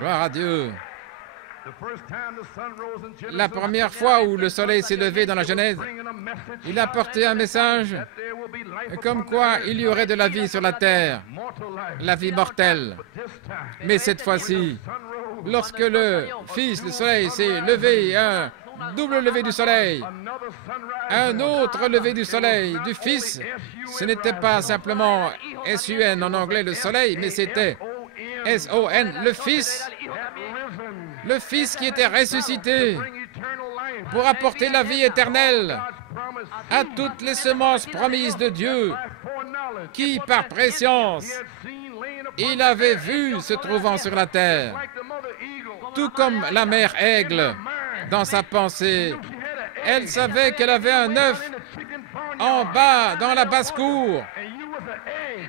Gloire à Dieu. La première fois où le soleil s'est levé dans la Genèse, il a porté un message comme quoi il y aurait de la vie sur la terre, la vie mortelle. Mais cette fois-ci, lorsque le Fils, le soleil, s'est levé, un double lever du soleil, un autre lever du soleil, du Fils, ce n'était pas simplement S-U-N en anglais, le soleil, mais c'était S-O-N, le Fils qui était ressuscité pour apporter la vie éternelle à toutes les semences promises de Dieu, qui, par préscience, il avait vu se trouvant sur la terre, tout comme la mère aigle, dans sa pensée. Elle savait qu'elle avait un œuf en bas, dans la basse-cour,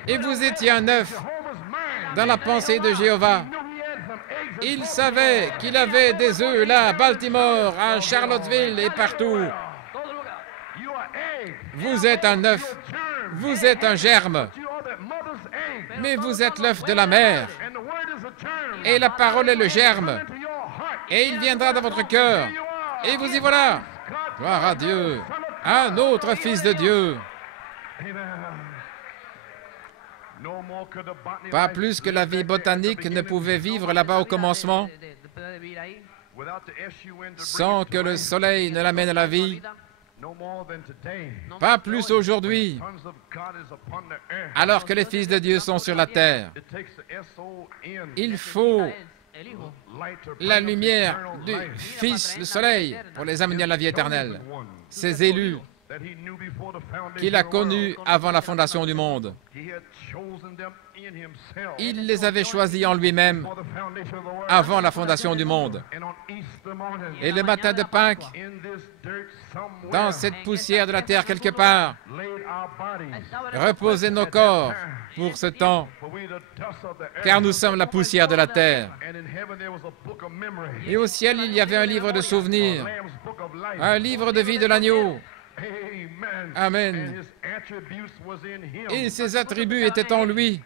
et vous étiez un œuf dans la pensée de Jéhovah. Il savait qu'il avait des œufs là, à Baltimore, à Charlottesville et partout. Vous êtes un œuf, vous êtes un germe, mais vous êtes l'œuf de la mère. Et la parole est le germe, et il viendra dans votre cœur. Et vous y voilà. Gloire à Dieu, un autre Fils de Dieu. Pas plus que la vie botanique ne pouvait vivre là-bas au commencement, sans que le soleil ne l'amène à la vie. Pas plus aujourd'hui, alors que les fils de Dieu sont sur la terre. Il faut la lumière du Fils, le soleil, pour les amener à la vie éternelle. Ces élus qu'il a connus avant la fondation du monde. Il les avait choisis en lui-même avant la fondation du monde. Et le matin de Pâques, dans cette poussière de la terre quelque part, reposaient nos corps pour ce temps, car nous sommes la poussière de la terre. Et au ciel, il y avait un livre de souvenirs, un livre de vie de l'agneau. Amen. Et ses attributs étaient en lui,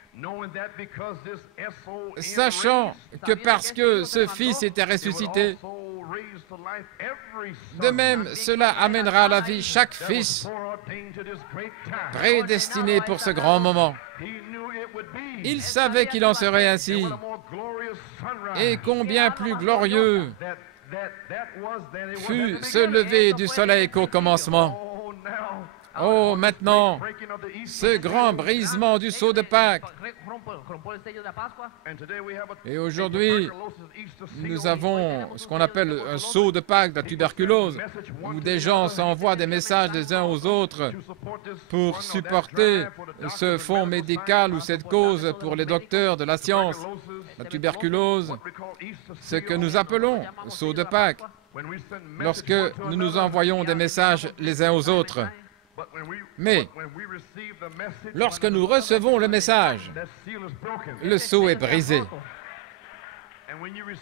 sachant que parce que ce Fils était ressuscité, de même, cela amènera à la vie chaque fils prédestiné pour ce grand moment. Il savait qu'il en serait ainsi. Et combien plus glorieux fut ce lever du soleil qu'au commencement. Oh, maintenant, ce grand brisement du sceau de Pâques. Et aujourd'hui, nous avons ce qu'on appelle un sceau de Pâques, de la tuberculose, où des gens s'envoient des messages des uns aux autres pour supporter ce fonds médical ou cette cause pour les docteurs de la science. La tuberculose, ce que nous appelons le sceau de Pâques, lorsque nous nous envoyons des messages les uns aux autres. Mais lorsque nous recevons le message, le sceau est brisé.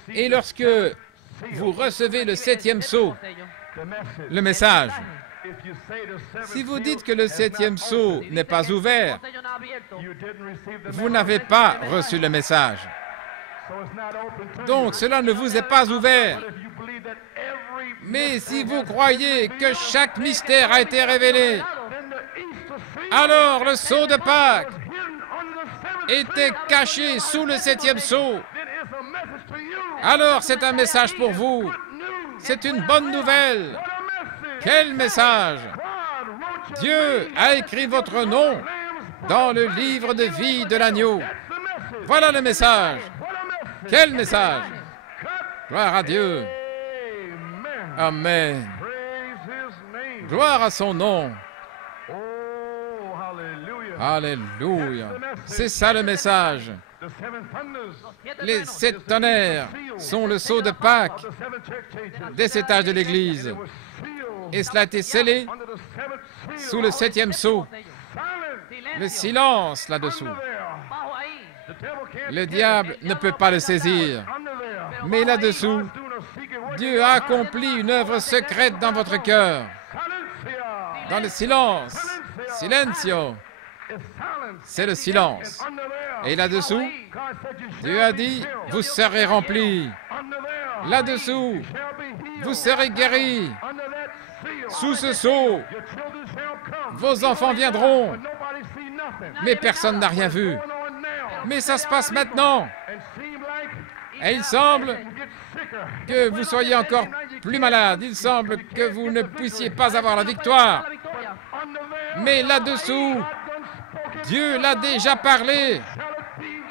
Et lorsque vous recevez le 7e sceau, le message, si vous dites que le 7e sceau n'est pas ouvert, vous n'avez pas reçu le message. Donc, cela ne vous est pas ouvert. Mais si vous croyez que chaque mystère a été révélé, alors le sceau de Pâques était caché sous le 7e sceau. Alors c'est un message pour vous. C'est une bonne nouvelle. Quel message! Dieu a écrit votre nom dans le livre de vie de l'agneau. Voilà le message. Quel message! Gloire à Dieu. Amen. Gloire à son nom. Alléluia. C'est ça le message. Les 7 tonnerres sont le sceau de Pâques des 7 âges de l'Église. Et cela a été scellé sous le 7e sceau. Le silence là-dessous. Le diable ne peut pas le saisir. Mais là-dessous, Dieu a accompli une œuvre secrète dans votre cœur. Dans le silence. Silencio. C'est le silence. Et là-dessous, Dieu a dit, vous serez remplis. Là-dessous, vous serez guéris. Sous ce sceau, vos enfants viendront. Mais personne n'a rien vu. Mais ça se passe maintenant. Et il semble que vous soyez encore plus malade. Il semble que vous ne puissiez pas avoir la victoire. Mais là-dessous, Dieu l'a déjà parlé.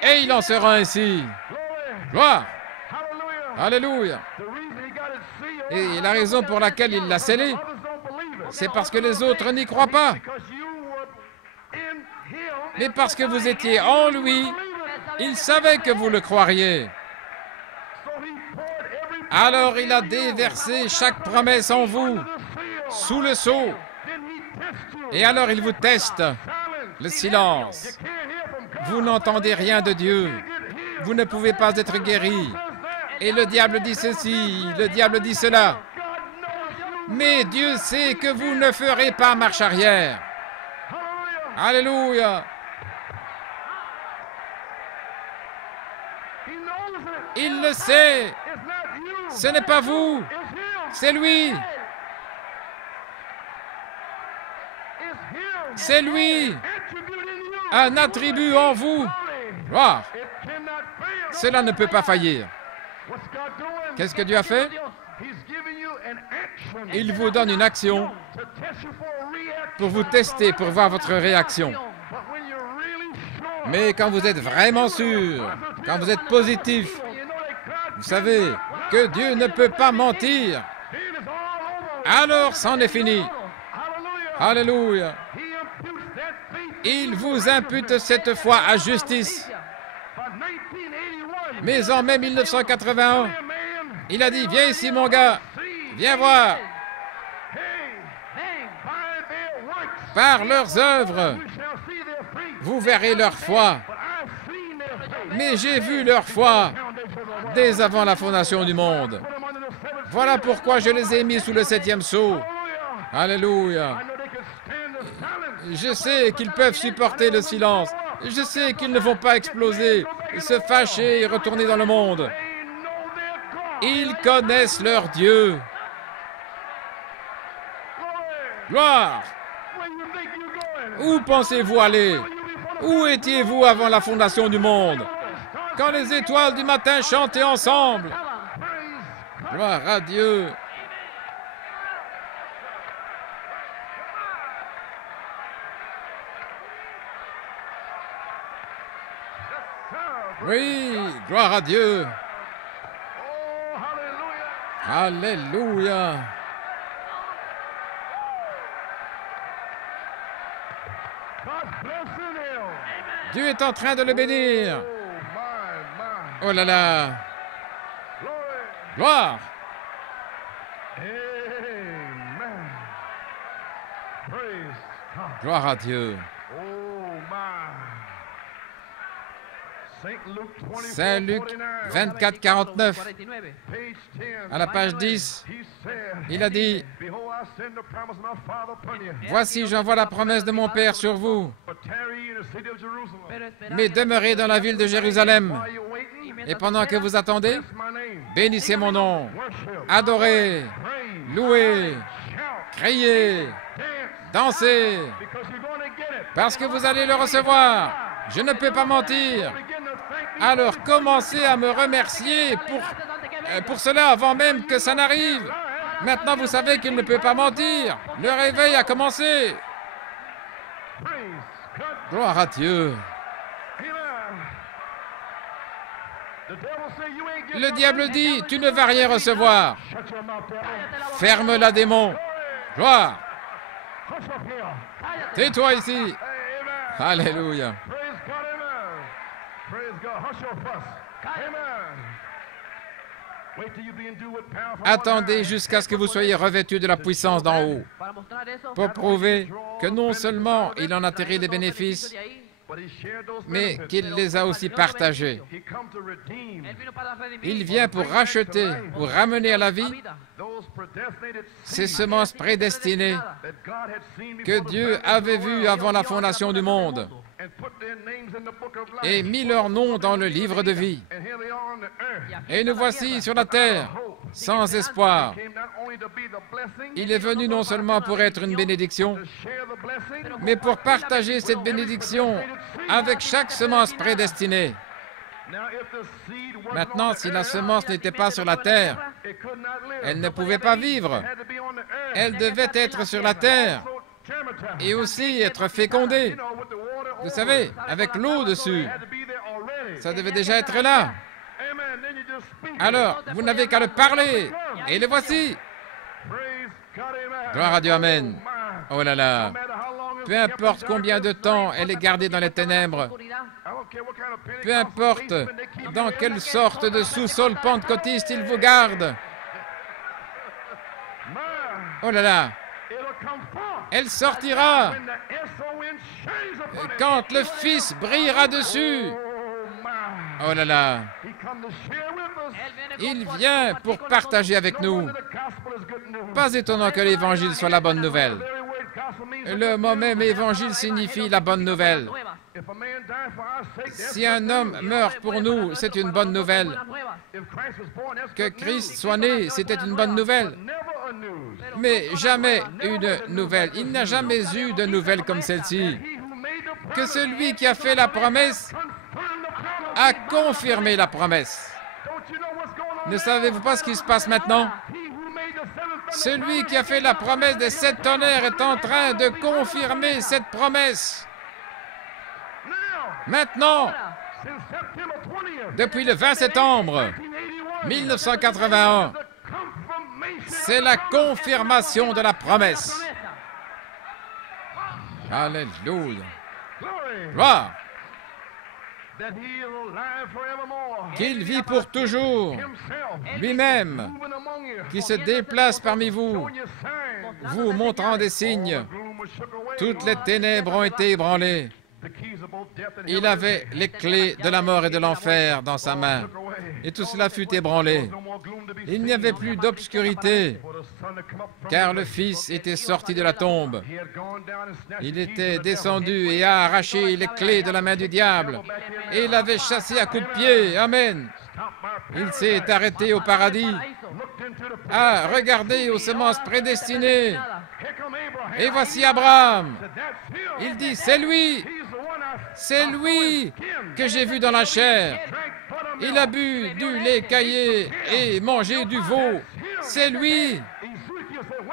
Et il en sera ainsi. Gloire. Alléluia. Et la raison pour laquelle il l'a scellé, c'est parce que les autres n'y croient pas. Mais parce que vous étiez en lui, il savait que vous le croiriez. Alors il a déversé chaque promesse en vous, sous le sceau. Et alors il vous teste. Le silence. Vous n'entendez rien de Dieu. Vous ne pouvez pas être guéri. Et le diable dit ceci, le diable dit cela. Mais Dieu sait que vous ne ferez pas marche arrière. Alléluia. Il le sait. Ce n'est pas vous. C'est lui. C'est lui un attribut en vous. Gloire. Cela ne peut pas faillir. Qu'est-ce que Dieu a fait? Il vous donne une action pour vous tester, pour voir votre réaction. Mais quand vous êtes vraiment sûr, quand vous êtes positif, vous savez que Dieu ne peut pas mentir, alors c'en est fini. Alléluia. Il vous impute cette foi à justice. Mais en mai 1981, il a dit, viens ici mon gars, viens voir. Par leurs œuvres, vous verrez leur foi. Mais j'ai vu leur foi dès avant la fondation du monde. Voilà pourquoi je les ai mis sous le 7e sceau. Alléluia. Je sais qu'ils peuvent supporter le silence. Je sais qu'ils ne vont pas exploser, se fâcher et retourner dans le monde. Ils connaissent leur Dieu. Gloire. Où pensez-vous aller? Où étiez-vous avant la fondation du monde? Quand les étoiles du matin chantaient ensemble. Gloire à Dieu. Oui, gloire à Dieu. Alléluia. Dieu est en train de le bénir. Oh là là. Gloire. Gloire à Dieu. Saint Luc 24, 49. À la page 10, il a dit, « Voici, j'envoie la promesse de mon Père sur vous, mais demeurez dans la ville de Jérusalem. Et pendant que vous attendez, bénissez mon nom, adorez, louez, criez, dansez, parce que vous allez le recevoir. Je ne peux pas mentir. Alors commencez à me remercier pour cela avant même que ça n'arrive. Maintenant, vous savez qu'il ne peut pas mentir. Le réveil a commencé. Gloire à Dieu. Le diable dit, tu ne vas rien recevoir. Ferme-la, démon. Gloire. Tais-toi ici. Alléluia. Attendez jusqu'à ce que vous soyez revêtus de la puissance d'en haut pour prouver que non seulement il en a tiré des bénéfices, mais qu'il les a aussi partagés. Il vient pour racheter, pour ramener à la vie ces semences prédestinées que Dieu avait vues avant la fondation du monde et mis leur nom dans le livre de vie. Et nous voici sur la terre, sans espoir. Il est venu non seulement pour être une bénédiction, mais pour partager cette bénédiction avec chaque semence prédestinée. Maintenant, si la semence n'était pas sur la terre, elle ne pouvait pas vivre. Elle devait être sur la terre et aussi être fécondée. Vous savez, avec l'eau dessus, ça devait déjà être là. Alors, vous n'avez qu'à le parler, et le voici. Gloire à Dieu, amen. Oh là là. Peu importe combien de temps elle est gardée dans les ténèbres, peu importe dans quelle sorte de sous-sol pentecôtiste il vous garde. Oh là là. Elle sortira quand le Fils brillera dessus. Oh là là. Il vient pour partager avec nous. Pas étonnant que l'Évangile soit la bonne nouvelle. Le mot même Évangile signifie la bonne nouvelle. Si un homme meurt pour nous, c'est une bonne nouvelle. Que Christ soit né, c'était une bonne nouvelle. Mais jamais une nouvelle. Il n'a jamais eu de nouvelle comme celle-ci. que celui qui a fait la promesse a confirmé la promesse. Ne savez-vous pas ce qui se passe maintenant? Celui qui a fait la promesse des 7 tonnerres est en train de confirmer cette promesse. Maintenant, depuis le 20 septembre 1981, c'est la confirmation de la promesse. Alléluia. Gloire. Qu'il vit pour toujours, lui-même, qui se déplace parmi vous, vous montrant des signes. Toutes les ténèbres ont été ébranlées. Il avait les clés de la mort et de l'enfer dans sa main, et tout cela fut ébranlé. Il n'y avait plus d'obscurité, car le Fils était sorti de la tombe. Il était descendu et a arraché les clés de la main du diable, et il l'avait chassé à coups de pied. Amen. Il s'est arrêté au paradis, a regardé aux semences prédestinées, et voici Abraham. Il dit, c'est lui que j'ai vu dans la chair. Il a bu du lait caillé et mangé du veau. C'est lui.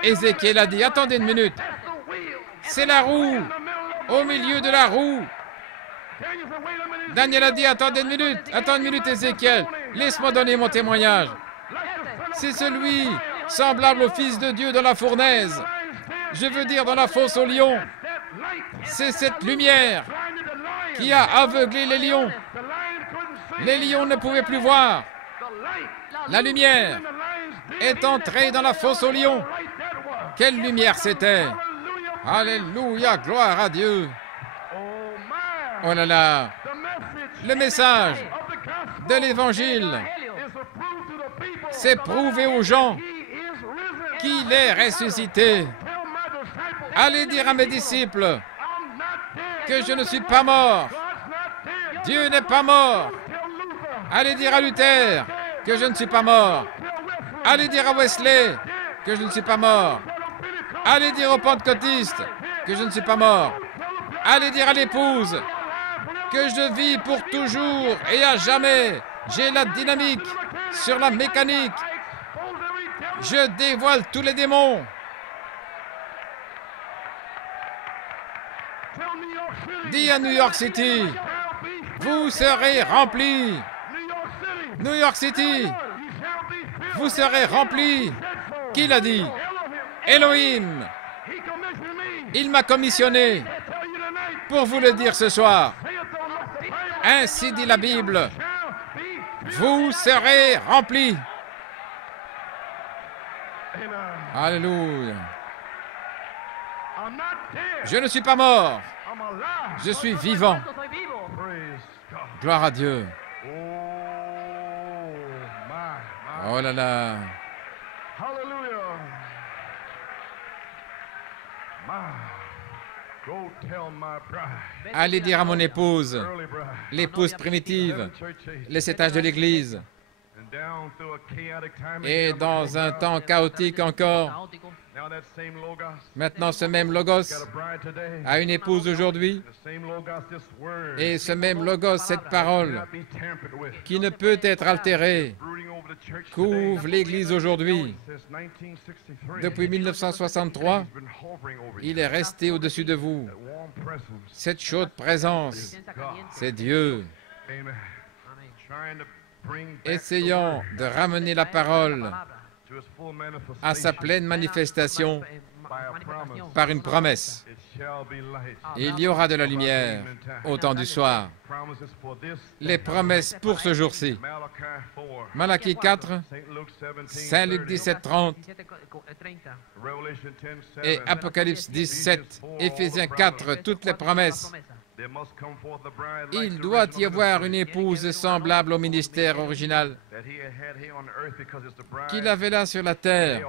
Ézéchiel a dit, attendez une minute. C'est la roue, au milieu de la roue. Daniel a dit, attendez une minute, Ézéchiel. Laisse-moi donner mon témoignage. C'est celui semblable au Fils de Dieu dans la fournaise. Je veux dire dans la fosse aux lions. C'est cette lumière qui a aveuglé les lions. Les lions ne pouvaient plus voir. La lumière est entrée dans la fosse aux lions. Quelle lumière c'était! Alléluia, gloire à Dieu. Oh là là, le message de l'Évangile, c'est prouver aux gens qu'il est ressuscité. Allez dire à mes disciples que je ne suis pas mort. Dieu n'est pas mort. Allez dire à Luther que je ne suis pas mort. Allez dire à Wesley que je ne suis pas mort. Allez dire aux pentecôtistes que je ne suis pas mort. Allez dire à l'épouse que je vis pour toujours et à jamais. J'ai la dynamique sur la mécanique. Je dévoile tous les démons. Dis à New York City, vous serez remplis. New York City, vous serez remplis. Qui l'a dit? Elohim. Il m'a commissionné pour vous le dire ce soir. Ainsi dit la Bible. Vous serez remplis. Alléluia. Je ne suis pas mort. Je suis vivant. Gloire à Dieu. Oh là là. Allez dire à mon épouse, l'épouse primitive, les 7 âges de l'Église, et dans un temps chaotique encore, maintenant ce même Logos a une épouse aujourd'hui, et ce même Logos, cette parole, qui ne peut être altérée, couvre l'Église aujourd'hui. Depuis 1963, il est resté au-dessus de vous. Cette chaude présence, c'est Dieu. Essayons de ramener la parole à sa pleine manifestation par une promesse. Il y aura de la lumière au temps du soir. Les promesses pour ce jour-ci. Malachie 4, Saint Luc 17, 30 et Apocalypse 17, Éphésiens 4, toutes les promesses. Il doit y avoir une épouse semblable au ministère original qu'il avait là sur la terre,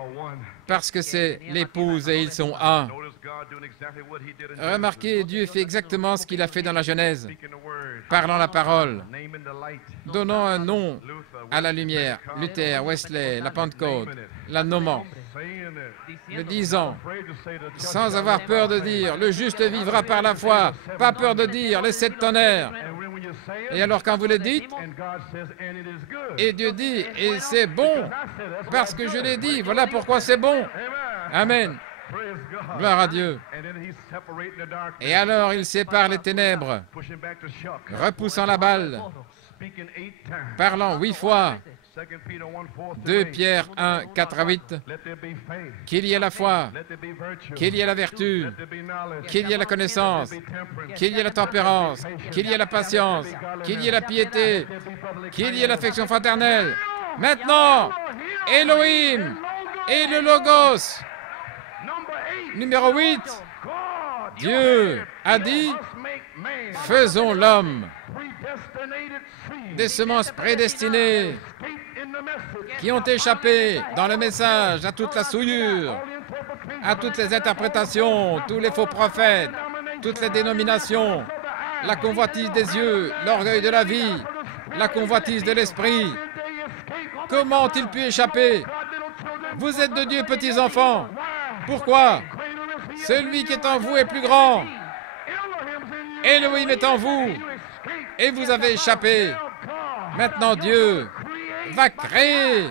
parce que c'est l'épouse et ils sont un. Remarquez, Dieu fait exactement ce qu'il a fait dans la Genèse, parlant la parole, donnant un nom à la lumière. Luther, Wesley, la Pentecôte, la nommant. le disant, sans avoir peur de dire, le juste vivra par la foi, pas peur de dire, les 7 tonnerres. Et alors quand vous le dites, et Dieu dit, et c'est bon, parce que je l'ai dit, voilà pourquoi c'est bon. Amen. Gloire à Dieu. Et alors il sépare les ténèbres, repoussant la balle, parlant 8 fois. 2 Pierre 1, 4 à 8. Qu'il y ait la foi, qu'il y ait la vertu, qu'il y ait la connaissance, qu'il y ait la tempérance, qu'il y ait la patience, qu'il y ait la piété, qu'il y ait l'affection fraternelle. Maintenant, Elohim et le Logos. Numéro 8. Dieu a dit, faisons l'homme des semences prédestinées qui ont échappé dans le message à toute la souillure, à toutes les interprétations, tous les faux prophètes, toutes les dénominations, la convoitise des yeux, l'orgueil de la vie, la convoitise de l'esprit. Comment ont-ils pu échapper? Vous êtes de Dieu, petits enfants. Pourquoi? Celui qui est en vous est plus grand. Elohim est en vous et vous avez échappé. Maintenant, Dieu va créer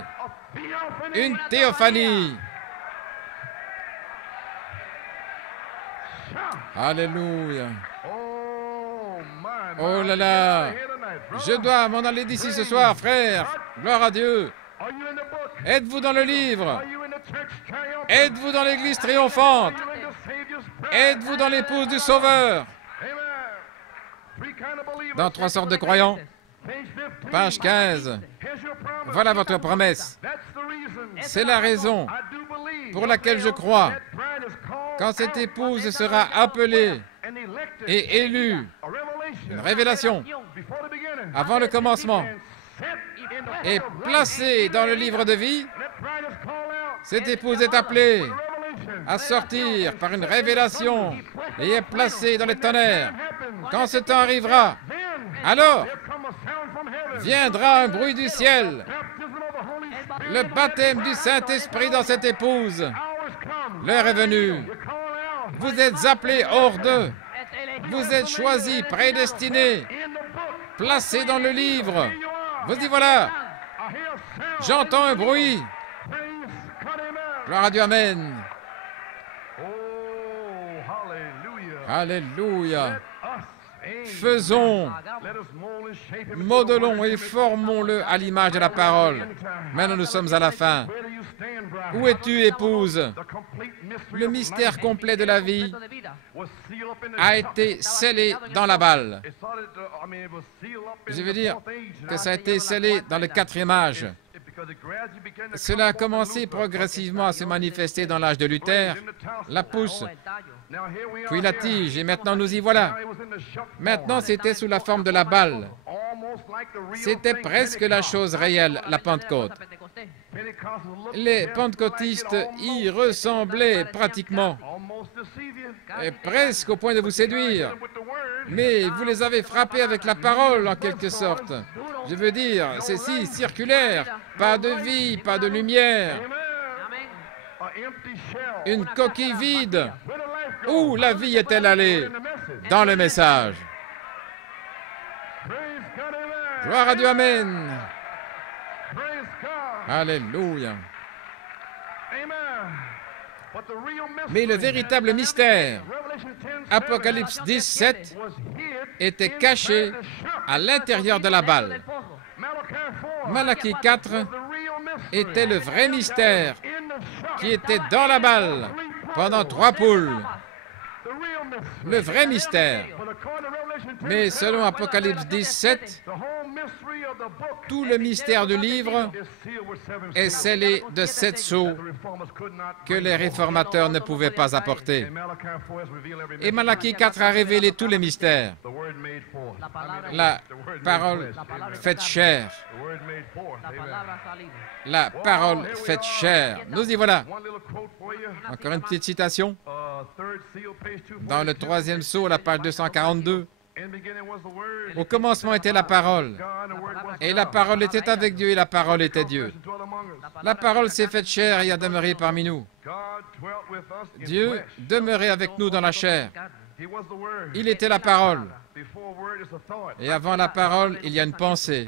une théophanie. Alléluia. Oh là là. Je dois m'en aller d'ici ce soir, frère. Gloire à Dieu. Êtes-vous dans le livre? Êtes-vous dans l'église triomphante? Êtes-vous dans l'épouse du Sauveur? Dans 3 sortes de croyants. Page 15. Voilà votre promesse. C'est la raison pour laquelle je crois. Quand cette épouse sera appelée et élue, une révélation, avant le commencement, et placée dans le livre de vie, cette épouse est appelée à sortir par une révélation et est placée dans les tonnerres. Quand ce temps arrivera, alors viendra un bruit du ciel, le baptême du Saint-Esprit dans cette épouse. L'heure est venue. Vous êtes appelés hors d'eux. Vous êtes choisis, prédestinés, placés dans le livre. Vous dites voilà, j'entends un bruit. Gloire à Dieu, amen. Alléluia. Faisons, modelons et formons-le à l'image de la parole. Maintenant, nous sommes à la fin. Où es-tu, épouse? Le mystère complet de la vie a été scellé dans la balle. Je veux dire que ça a été scellé dans le 4e âge. Cela a commencé progressivement à se manifester dans l'âge de Luther, la pousse, puis la tige, et maintenant nous y voilà. Maintenant, c'était sous la forme de la balle. C'était presque la chose réelle, la Pentecôte. Les pentecôtistes y ressemblaient pratiquement, et presque au point de vous séduire. Mais vous les avez frappés avec la parole, en quelque sorte. Je veux dire, c'est si circulaire, pas de vie, pas de lumière. Une coquille vide. Où la vie est-elle allée? Dans le message. Gloire à Dieu, amen. Alléluia. Mais le véritable mystère, Apocalypse 17, était caché à l'intérieur de la balle. Malachie 4 était le vrai mystère qui était dans la balle pendant 3 poules. Le vrai mystère. Mais selon Apocalypse 17, tout le mystère du livre est scellé de 7 sceaux que les réformateurs ne pouvaient pas apporter. Et Malachie 4 a révélé tous les mystères. La parole faite chair. La parole faite chair. Nous y voilà. Encore une petite citation. Dans le 3e sceau, la page 242. Au commencement était la parole. Et la parole était avec Dieu et la parole était Dieu. La parole s'est faite chair et a demeuré parmi nous. Dieu demeurait avec nous dans la chair. Il était la parole. Et avant la parole, il y a une pensée.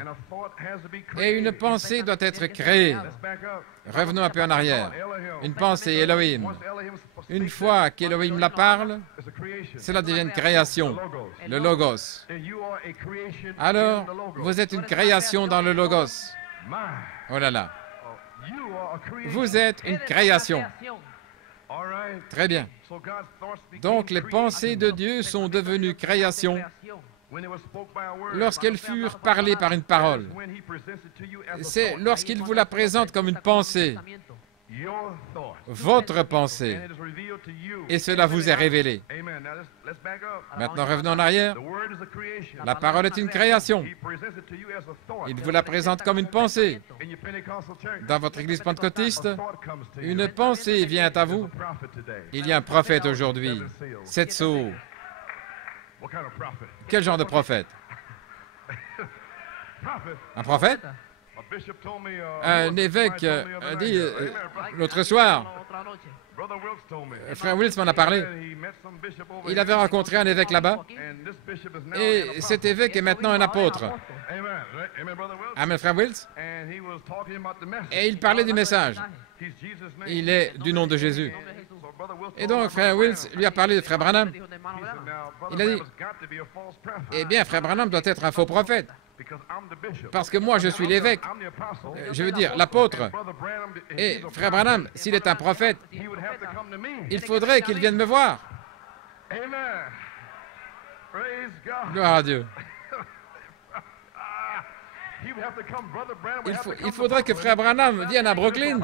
Et une pensée doit être créée. Revenons un peu en arrière. Une pensée, Elohim. Une fois qu'Elohim la parle, cela devient une création, le Logos. Alors, vous êtes une création dans le Logos. Oh là là. Vous êtes une création. Très bien. Donc, les pensées de Dieu sont devenues création lorsqu'elles furent parlées par une parole. C'est lorsqu'il vous la présente comme une pensée, votre pensée, et cela vous est révélé. Maintenant, revenons en arrière. La parole est une création. Il vous la présente comme une pensée. Dans votre église pentecôtiste, une pensée vient à vous. Il y a un prophète aujourd'hui. 7 sceaux. Quel genre de prophète? Un prophète? Un évêque a dit l'autre soir, frère Wills m'en a parlé, il avait rencontré un évêque là-bas, et cet évêque est maintenant un apôtre. Amen, frère Wills. Et il parlait du message. Il est du nom de Jésus. Et donc, frère Wills lui a parlé de frère Branham. Il a dit, eh bien, frère Branham doit être un faux prophète. Parce que moi, je suis l'évêque. Je veux dire, l'apôtre. Et frère Branham, s'il est un prophète, il faudrait qu'il vienne me voir. Gloire à Dieu. Il faudrait que frère Branham vienne à Brooklyn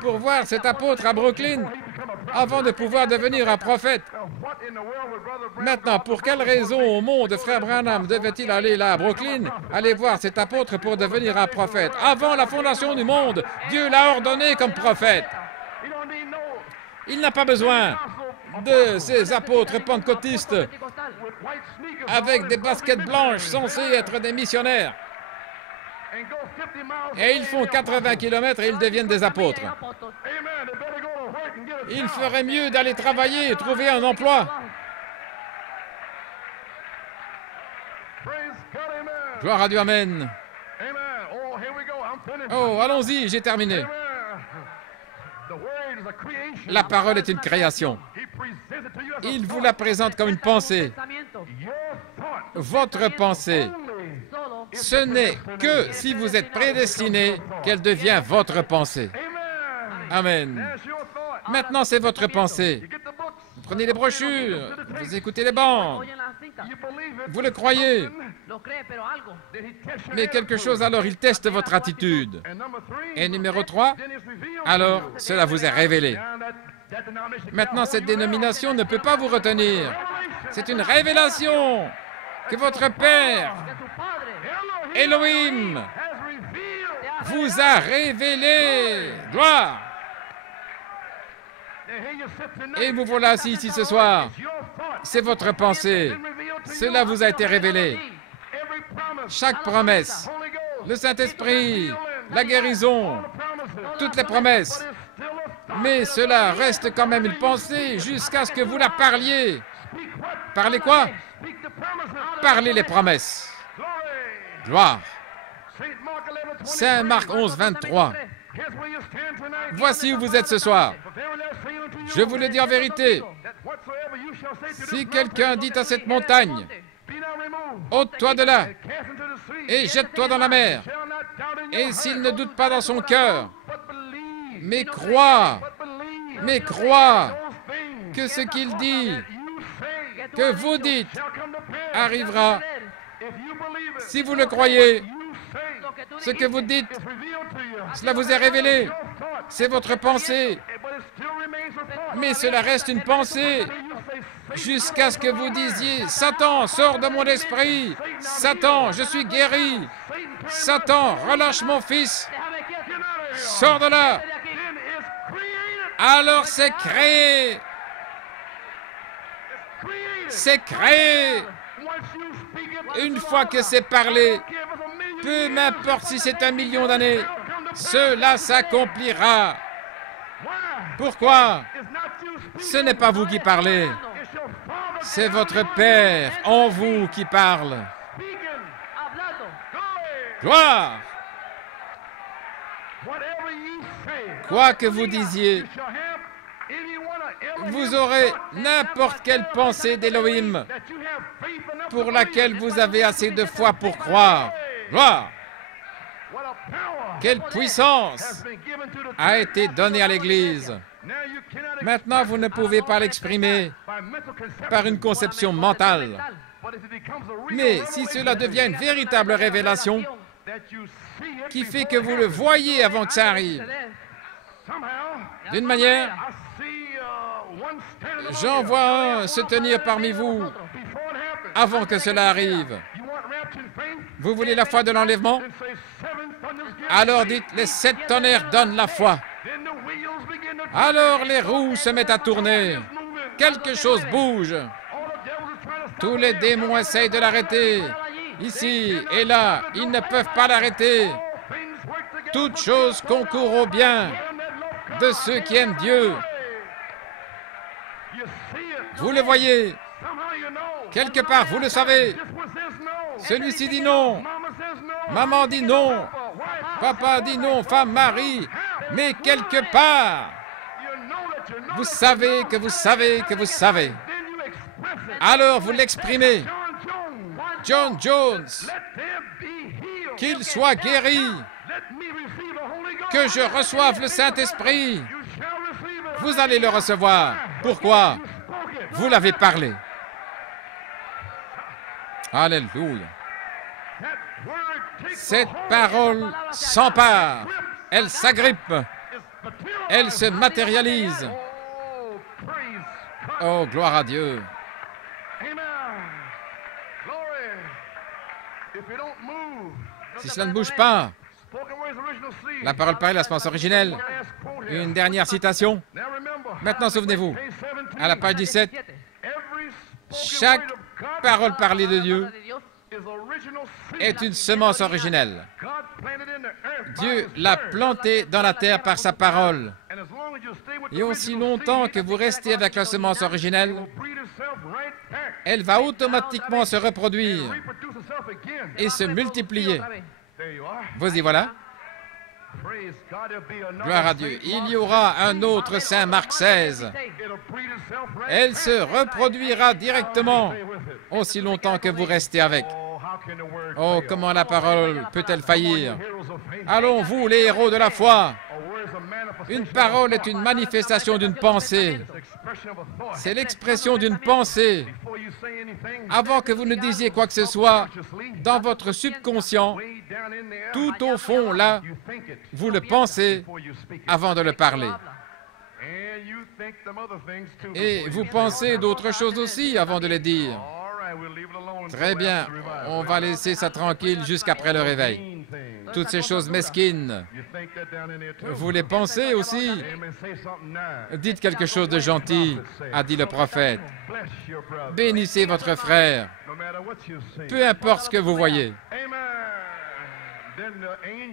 pour voir cet apôtre à Brooklyn avant de pouvoir devenir un prophète. Maintenant, pour quelle raison au monde frère Branham devait-il aller là à Brooklyn, aller voir cet apôtre pour devenir un prophète? Avant la fondation du monde, Dieu l'a ordonné comme prophète. Il n'a pas besoin de ces apôtres pentecôtistes avec des baskets blanches censés être des missionnaires. Et ils font 80 km et ils deviennent des apôtres. Il ferait mieux d'aller travailler et trouver un emploi. Gloire à Dieu, amen. Oh, allons-y, j'ai terminé. La parole est une création. Il vous la présente comme une pensée. Votre pensée. Ce n'est que si vous êtes prédestiné qu'elle devient votre pensée. Amen. Maintenant, c'est votre pensée. Vous prenez les brochures, vous écoutez les bandes, vous le croyez. Mais quelque chose, alors, il teste votre attitude. Et numéro 3, alors, cela vous est révélé. Maintenant, cette dénomination ne peut pas vous retenir. C'est une révélation que votre Père, Elohim, vous a révélé. Gloire. Et vous voilà assis ici ce soir. C'est votre pensée. Cela vous a été révélé. Chaque promesse, le Saint-Esprit, la guérison, toutes les promesses. Mais cela reste quand même une pensée jusqu'à ce que vous la parliez. Parlez quoi? Parlez les promesses. Gloire. Saint Marc 11, 23. Voici où vous êtes ce soir. Je vous le dis en vérité. Si quelqu'un dit à cette montagne, ôte-toi de là et jette-toi dans la mer, et s'il ne doute pas dans son cœur, mais croit que ce qu'il dit, que vous dites, arrivera. Si vous le croyez, ce que vous dites, cela vous est révélé. C'est votre pensée. Mais cela reste une pensée jusqu'à ce que vous disiez, Satan, sors de mon esprit. Satan, je suis guéri. Satan, relâche mon fils. Sors de là. Alors c'est créé. C'est créé. Une fois que c'est parlé, peu m'importe si c'est 1 million d'années, cela s'accomplira. Pourquoi? Ce n'est pas vous qui parlez, c'est votre Père en vous qui parle. Gloire! Quoi que vous disiez, vous aurez n'importe quelle pensée d'Élohim pour laquelle vous avez assez de foi pour croire. Gloire! Quelle puissance a été donnée à l'Église. Maintenant, vous ne pouvez pas l'exprimer par une conception mentale. Mais si cela devient une véritable révélation qui fait que vous le voyez avant que ça arrive, d'une manière, j'en vois un se tenir parmi vous avant que cela arrive. Vous voulez la foi de l'enlèvement? Alors dites, les 7 tonnerres donnent la foi. Alors les roues se mettent à tourner. Quelque chose bouge. Tous les démons essayent de l'arrêter. Ici et là, ils ne peuvent pas l'arrêter. Toute chose concourt au bien de ceux qui aiment Dieu. Vous le voyez. Quelque part, vous le savez. Celui-ci dit non. Maman dit non. Papa dit non. Femme, mari. Mais quelque part, vous savez que vous savez que vous savez. Alors vous l'exprimez. John Jones, qu'il soit guéri, que je reçoive le Saint-Esprit. Vous allez le recevoir. Pourquoi? Vous l'avez parlé. Alléluia. Cette parole s'empare, elle s'agrippe, elle se matérialise. Oh, gloire à Dieu. Si cela ne bouge pas, la parole parlée, la semence originelle. Une dernière citation. Maintenant, souvenez-vous, à la page 17, chaque parole parlée de Dieu est une semence originelle. Dieu l'a plantée dans la terre par sa parole. Et aussi longtemps que vous restez avec la semence originelle, elle va automatiquement se reproduire et se multiplier. Vous y voilà. Gloire à Dieu. Il y aura un autre Saint Marc 16. Elle se reproduira directement aussi longtemps que vous restez avec. Oh, comment la parole peut-elle faillir? Allons, vous, les héros de la foi. Une parole est une manifestation d'une pensée. C'est l'expression d'une pensée. Avant que vous ne disiez quoi que ce soit, dans votre subconscient, tout au fond, là, vous le pensez avant de le parler. Et vous pensez d'autres choses aussi avant de les dire. Très bien, on va laisser ça tranquille jusqu'après le réveil. Toutes ces choses mesquines, vous les pensez aussi? Dites quelque chose de gentil, a dit le prophète. Bénissez votre frère, peu importe ce que vous voyez.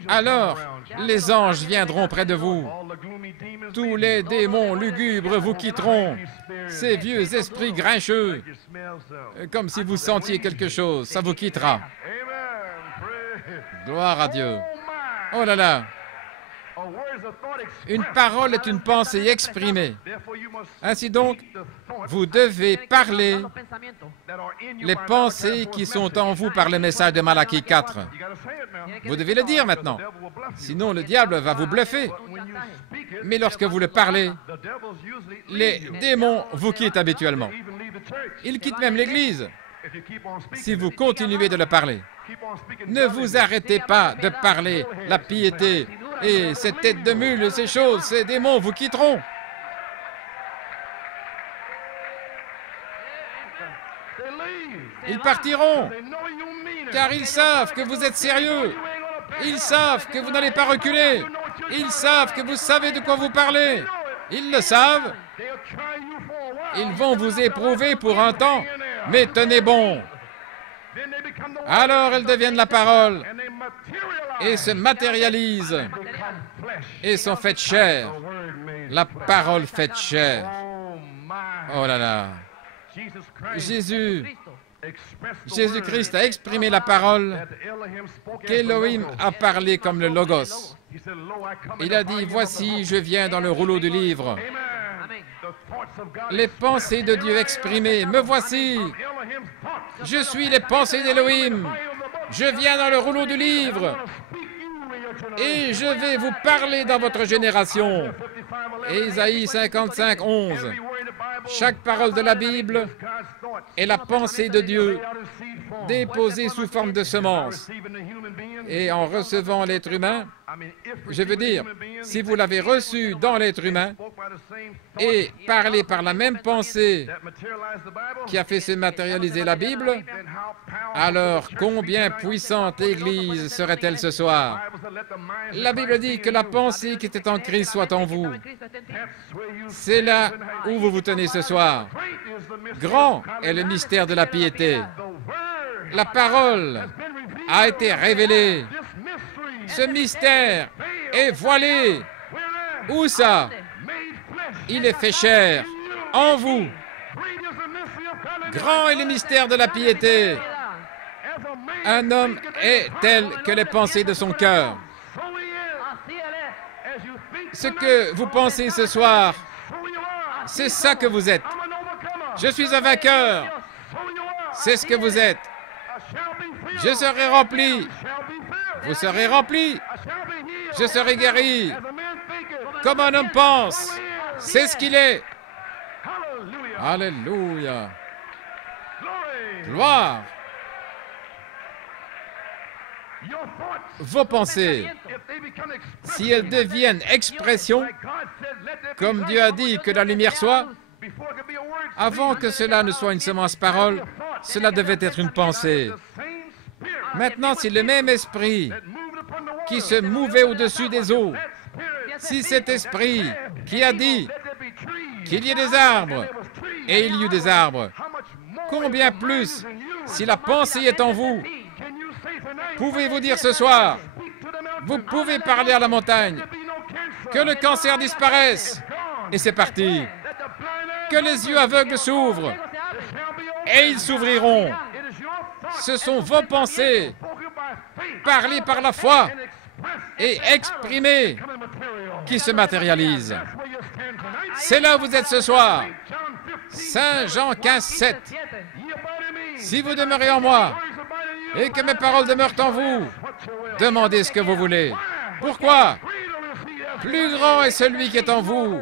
Alors, les anges viendront près de vous. Tous les démons lugubres vous quitteront. Ces vieux esprits grincheux, comme si vous sentiez quelque chose, ça vous quittera. Gloire à Dieu. Oh là là. Une parole est une pensée exprimée. Ainsi donc, vous devez parler les pensées qui sont en vous par le message de Malachie 4. Vous devez le dire maintenant. Sinon, le diable va vous bluffer. Mais lorsque vous le parlez, les démons vous quittent habituellement. Ils quittent même l'Église si vous continuez de le parler. Ne vous arrêtez pas de parler la piété et cette tête de mule, ces choses, ces démons vous quitteront. Ils partiront, car ils savent que vous êtes sérieux. Ils savent que vous n'allez pas reculer. Ils savent que vous savez de quoi vous parlez. Ils le savent. Ils vont vous éprouver pour un temps, mais tenez bon. alors elles deviennent la parole et se matérialisent et sont faites chair. La parole faite chair. Oh là là. Jésus-Christ a exprimé la parole qu'Élohim a parlé comme le Logos. Il a dit, voici, je viens dans le rouleau du livre. Les pensées de Dieu exprimées, me voici. Je suis les pensées d'Élohim. Je viens dans le rouleau du livre. Et je vais vous parler dans votre génération. Ésaïe 55, 11. Chaque parole de la Bible est la pensée de Dieu déposée sous forme de semence. Et en recevant l'être humain, je veux dire, si vous l'avez reçu dans l'être humain et parlé par la même pensée qui a fait se matérialiser la Bible, alors combien puissante Église serait-elle ce soir? La Bible dit que la pensée qui était en Christ soit en vous. C'est là où vous vous tenez ce soir. Grand est le mystère de la piété. La parole a été révélée. Ce mystère est voilé. Où ça? Il est fait chair en vous. Grand est le mystère de la piété. Un homme est tel que les pensées de son cœur. Ce que vous pensez ce soir, c'est ça que vous êtes. Je suis un vainqueur. C'est ce que vous êtes. Je serai rempli. Vous serez rempli. Je serai guéri. Comme un homme pense. C'est ce qu'il est. Alléluia. Gloire. Vos pensées, si elles deviennent expression, comme Dieu a dit que la lumière soit, avant que cela ne soit une semence parole, cela devait être une pensée. Maintenant, si le même esprit qui se mouvait au-dessus des eaux, si cet esprit qui a dit qu'il y ait des arbres, et il y eut des arbres, combien plus, si la pensée est en vous, pouvez-vous dire ce soir, vous pouvez parler à la montagne, que le cancer disparaisse, et c'est parti. Que les yeux aveugles s'ouvrent, et ils s'ouvriront. Ce sont vos pensées, parlées par la foi et exprimées, qui se matérialisent. C'est là où vous êtes ce soir. Saint Jean 15, 7. Si vous demeurez en moi, et que mes paroles demeurent en vous, demandez ce que vous voulez. Pourquoi? Plus grand est celui qui est en vous.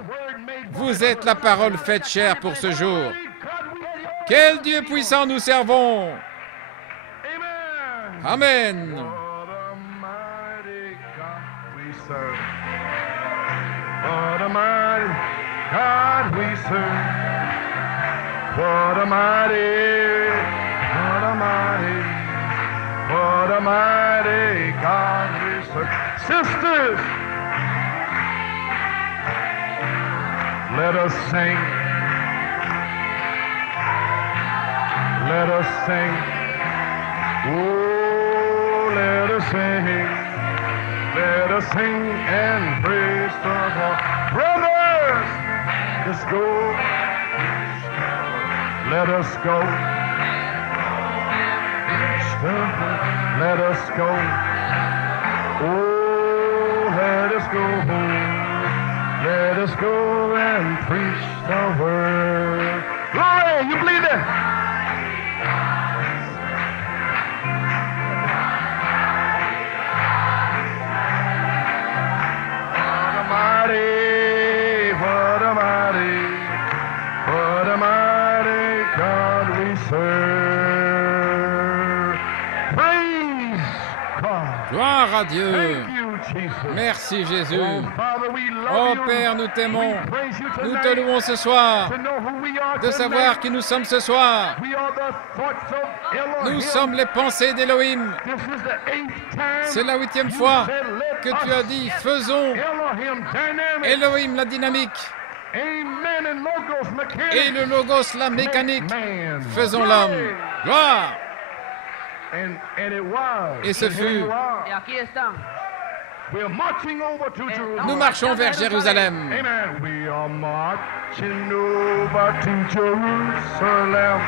Vous êtes la parole faite chair pour ce jour. Quel Dieu puissant nous servons! Amen. What a mighty God we serve. What a mighty, what a mighty, what a mighty God we serve. Sisters, let us sing. Let us sing. Oh, let us sing. Let us sing and praise the Lord. Brothers, let's go. Let us go. Let us go. Oh, let us go. Let us go and preach the word. Glory, you believe it? Gloire à Dieu. Merci Jésus. Oh Père, nous t'aimons. Nous te louons ce soir. De savoir qui nous sommes ce soir. Nous sommes les pensées d'Élohim. C'est la 8e fois que tu as dit, faisons Élohim la dynamique. Et le Logos la mécanique. Faisons l'homme. Gloire. Et ce fut. Y aquí estamos. Nous marchons vers Jérusalem. Amen. We are marching over to Jerusalem.